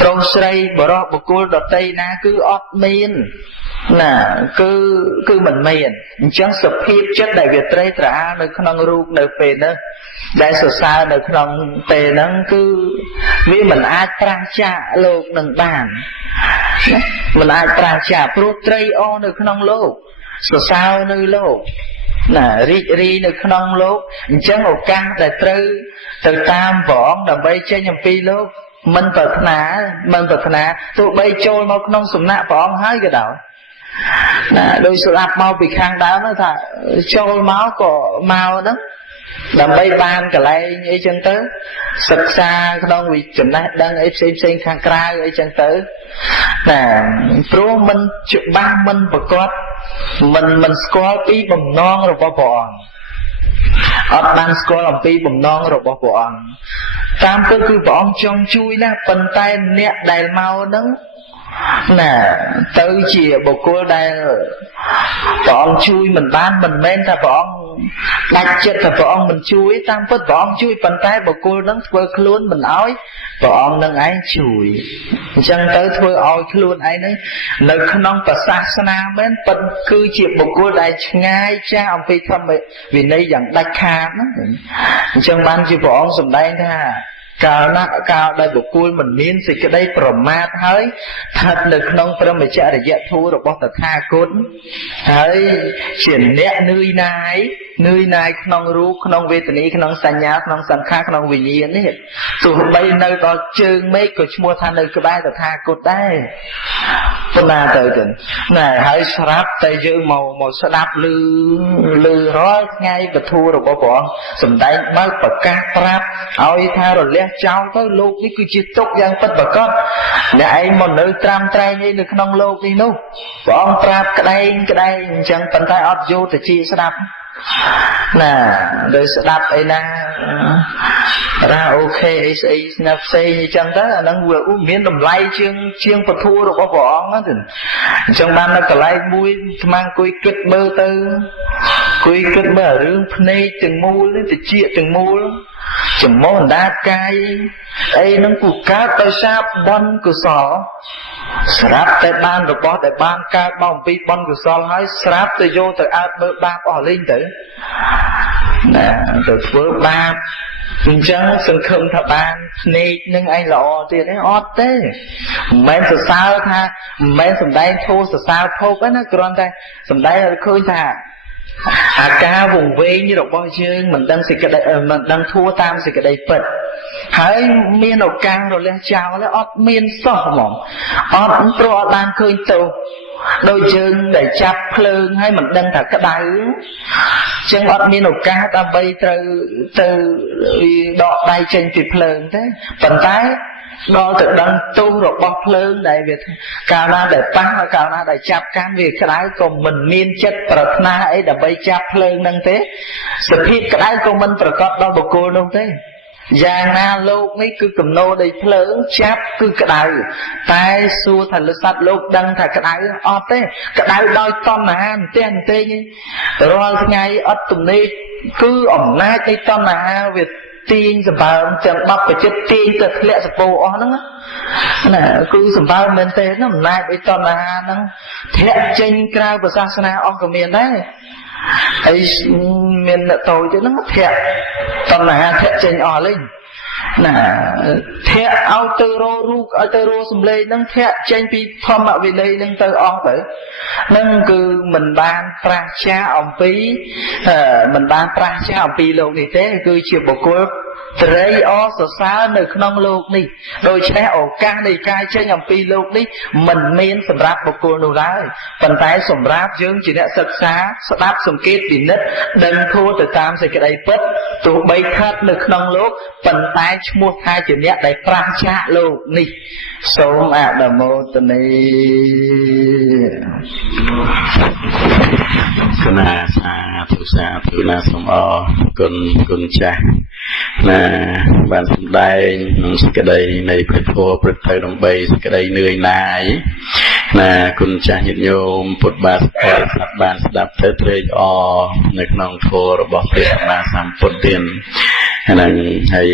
ប្រុសស្រីបរិសុទ្ធបុគ្គលដតីណាគឺអត់មានណាគឺមិនមានអញ្ចឹងសភាពចិត្តដែលវាត្រេកត្រអាលនៅក្នុងរូបនៅពេលនេះដែលសរសើរនៅក្នុងពេលហ្នឹងគឺវាមិនអាចប្រះចាកលោកនឹងបានមិនអាចប្រះចាកព្រោះត្រីអនៅក្នុងលោកសរសើរនៅលោកណារីករាយនៅក្នុងលោកអញ្ចឹងឱកាសដែលត្រូវទៅតាមព្រះអង្គដើម្បីចេញអំពីលោកមិនប្រាថ្នាទោះបីចូលមកក្នុងសំណាក់ព្រះអង្គហើយក៏ដោយណាដោយស្ដាប់មកពីខាងដើមថាចូលមកក៏មកហ្នឹងដើម្បីបានកន្លែងអីចឹងទៅសិក្សាក្នុងវិចំណេះដឹងអីផ្សេងខាងក្រៅអីចឹងទៅតែព្រោះមិនច្បាស់មិនប្រកបមិនស្គាល់ពីបំណងរបស់ព្រះអង្គអត់បានស្គាល់អំពីបំណងរបស់ព្រះអង្គតាមពិតគឺព្រះអង្គចង់ជួយណាស់ប៉ុន្តែអ្នកដែលមកហ្នឹង nè tới chia bộ cô đây bọn chui mình ban mình men ta bọn đặt chết là bọn mình chui tam phất bọn chui bàn tay bộ cô nó vừa luôn mình ói bọn nâng ấy chui chẳng tới thôi ói luôn ấy đấy nơi không phải xa xa bên phần cứ chia bộ cô đây ngay cha ông phi thâm vì đây dạng đặt khá chẳng ban chỉ bọn dùng đây ha cao đây bộ cua mình miên gì cái đây promat hơi thật được nông trong mà chạy để dạy thu được bao tật tha cốt hơi chuyển nét nơi này không rú không về tình ý không xa nhá không sẵn khác không vì nhiên ấy tụi bây nơi có chương mấy của mua than nơi cái bài tật tha cốt đây con nào tới tình này hơi srap tay giữ màu srap lư rót ngay và thu được bao bọn sầm tay mới bật cá srap ôi tha rồi lẽ cháu tới lục ní cứ chỉ tốt giang tất bà con để anh một nơi tram trai như được nông lục đi nu bọn trap cái đây chẳng phần tay ọt vô thì chi sẽ đạp nè đời sẽ đạp ấy na ra ok ấy nạp xây như chẳng đó là đang vừa uống miếng đầm lay chiêng và thua được có bọn á thì trong ban nó cả lay vui mang cùi kết bơ tư cùi kết bơ ở rương phê từng mù lên thì chia từng mù chẳng món đá cay ấy nó cụ cá tay sáp bón của sọ sáp tay ban rồi bó tay ban ca bóng bị bón của sọ hỏi sáp tay vô tay áp bơ ba bỏ lên tử nè rồi phớ ba chẳng sân khâm thả ban nê nâng anh lọ thì đấy ót thế mình sẽ sao tha mình sẽ đây thô sẽ sao thô cái nó còn đây sẽ đây là khơi thả ca vùng vê như độc bao chương mình đang xịt cái đây mình đang thua tam xịt cái đây phật hãy miên độc ca rồi lên chào lấy ót miên sọ mỏng ót pro đang khơi tàu đôi chương để chắp phơn hay mình đang thả cái đáy chân ót miên độc ca ta bay từ đọ đai trên thì phơn thế phần tái đó tự đang tu rồi bọc lớn đại việt cao na để bắn và cao na để chắp can việc cái đáy của mình miên chất bật na ấy để bay chắp lớn năng thế sự thiết cái đáy của mình phải có đo bộ cô đâu thế giang na lô mấy cứ cầm nô đây lớn chắp cứ cái đáy tai xua thành lực sát lô đăng thành cái đáy ọt thế cái đáy đôi con mà tên tê như rồi ngày ớt tùm đi cứ ổng nát cái con mà việt tiên sầm bao chẳng bắp phải chết tiên từ lẽ sập bồ ó nó nè cứ sầm bao men tê nó nay bị to là nó thẹn trên cao của sa na ông của miền đấy ấy miền tôi chứ nó thẹn to là thẹn trên ó lên nè thẹn auto sầm lên nó thẹn trên pi thom mạo về đây nâng từ ó tới nâng cứ mình ban pra cha ông pí mình ban pra cha ông pí luôn thì thế cứ chiều bộ cô trời ó sờ xa nơi non lục đi đôi trẻ ổ ca này cai chơi nhầm pi lục đi mình miên sầm ráp bộ cô đồ lại phần tay sầm ráp dương chỉ đã sật xá đáp sầm kết bị nứt đừng thua từ tam sẽ cái đây bớt tụ bay khát nơi non lục phần tay mua hai chỉ nhẹ đây pra cha lục đi số ạ đầm mô tên này na sa thu na sum o kun cha na banសំដែងក្នុងសេចក្តីនៃព្រះធម៌ព្រឹកទៅដើម្បីសេចក្តីនឿយណាយណាគុណចាស់ញាតិញោមពុទ្ធបាសាស្ដាប់បានស្ដាប់ទៅត្រេកអរនៅក្នុងធម៌របស់ព្រះសម្មាសម្ពុទ្ធទៀតហ្នឹងហើយ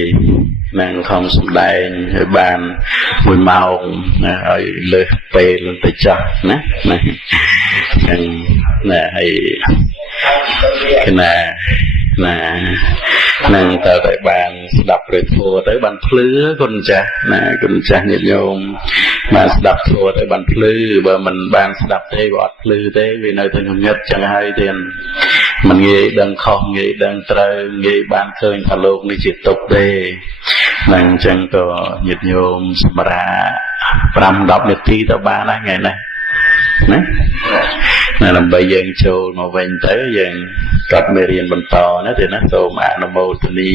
នឹងខំសំដែងឲ្យបាន1ម៉ោងណាឲ្យលើសពេលទៅចោះណាហ្នឹងណាហើយគណៈនឹងតើតែបានស្ដាប់ព្រះធម៌ទៅបានភ្លឺគុណចាស់ណាគុណចាស់ញាតិញោមបានស្ដាប់ធម៌ទៅបានភ្លឺបើមិនបានស្ដាប់ទេវាអត់ភ្លឺទេវានៅតែងងឹតចឹងហើយទៀតមិនងាយដឹងខុសងាយដឹងត្រូវងាយបានឃើញថាលោកនេះជាទុក្ខទេនឹងអញ្ចឹងក៏ញាតិញោមសម្រាប់5-10នាទីទៅបានហើយថ្ងៃនេះណាដើម្បីយើងចូលមកវិញទៅយើងកាត់មេរៀនបន្តណាទេណាសូមអនុមោទនា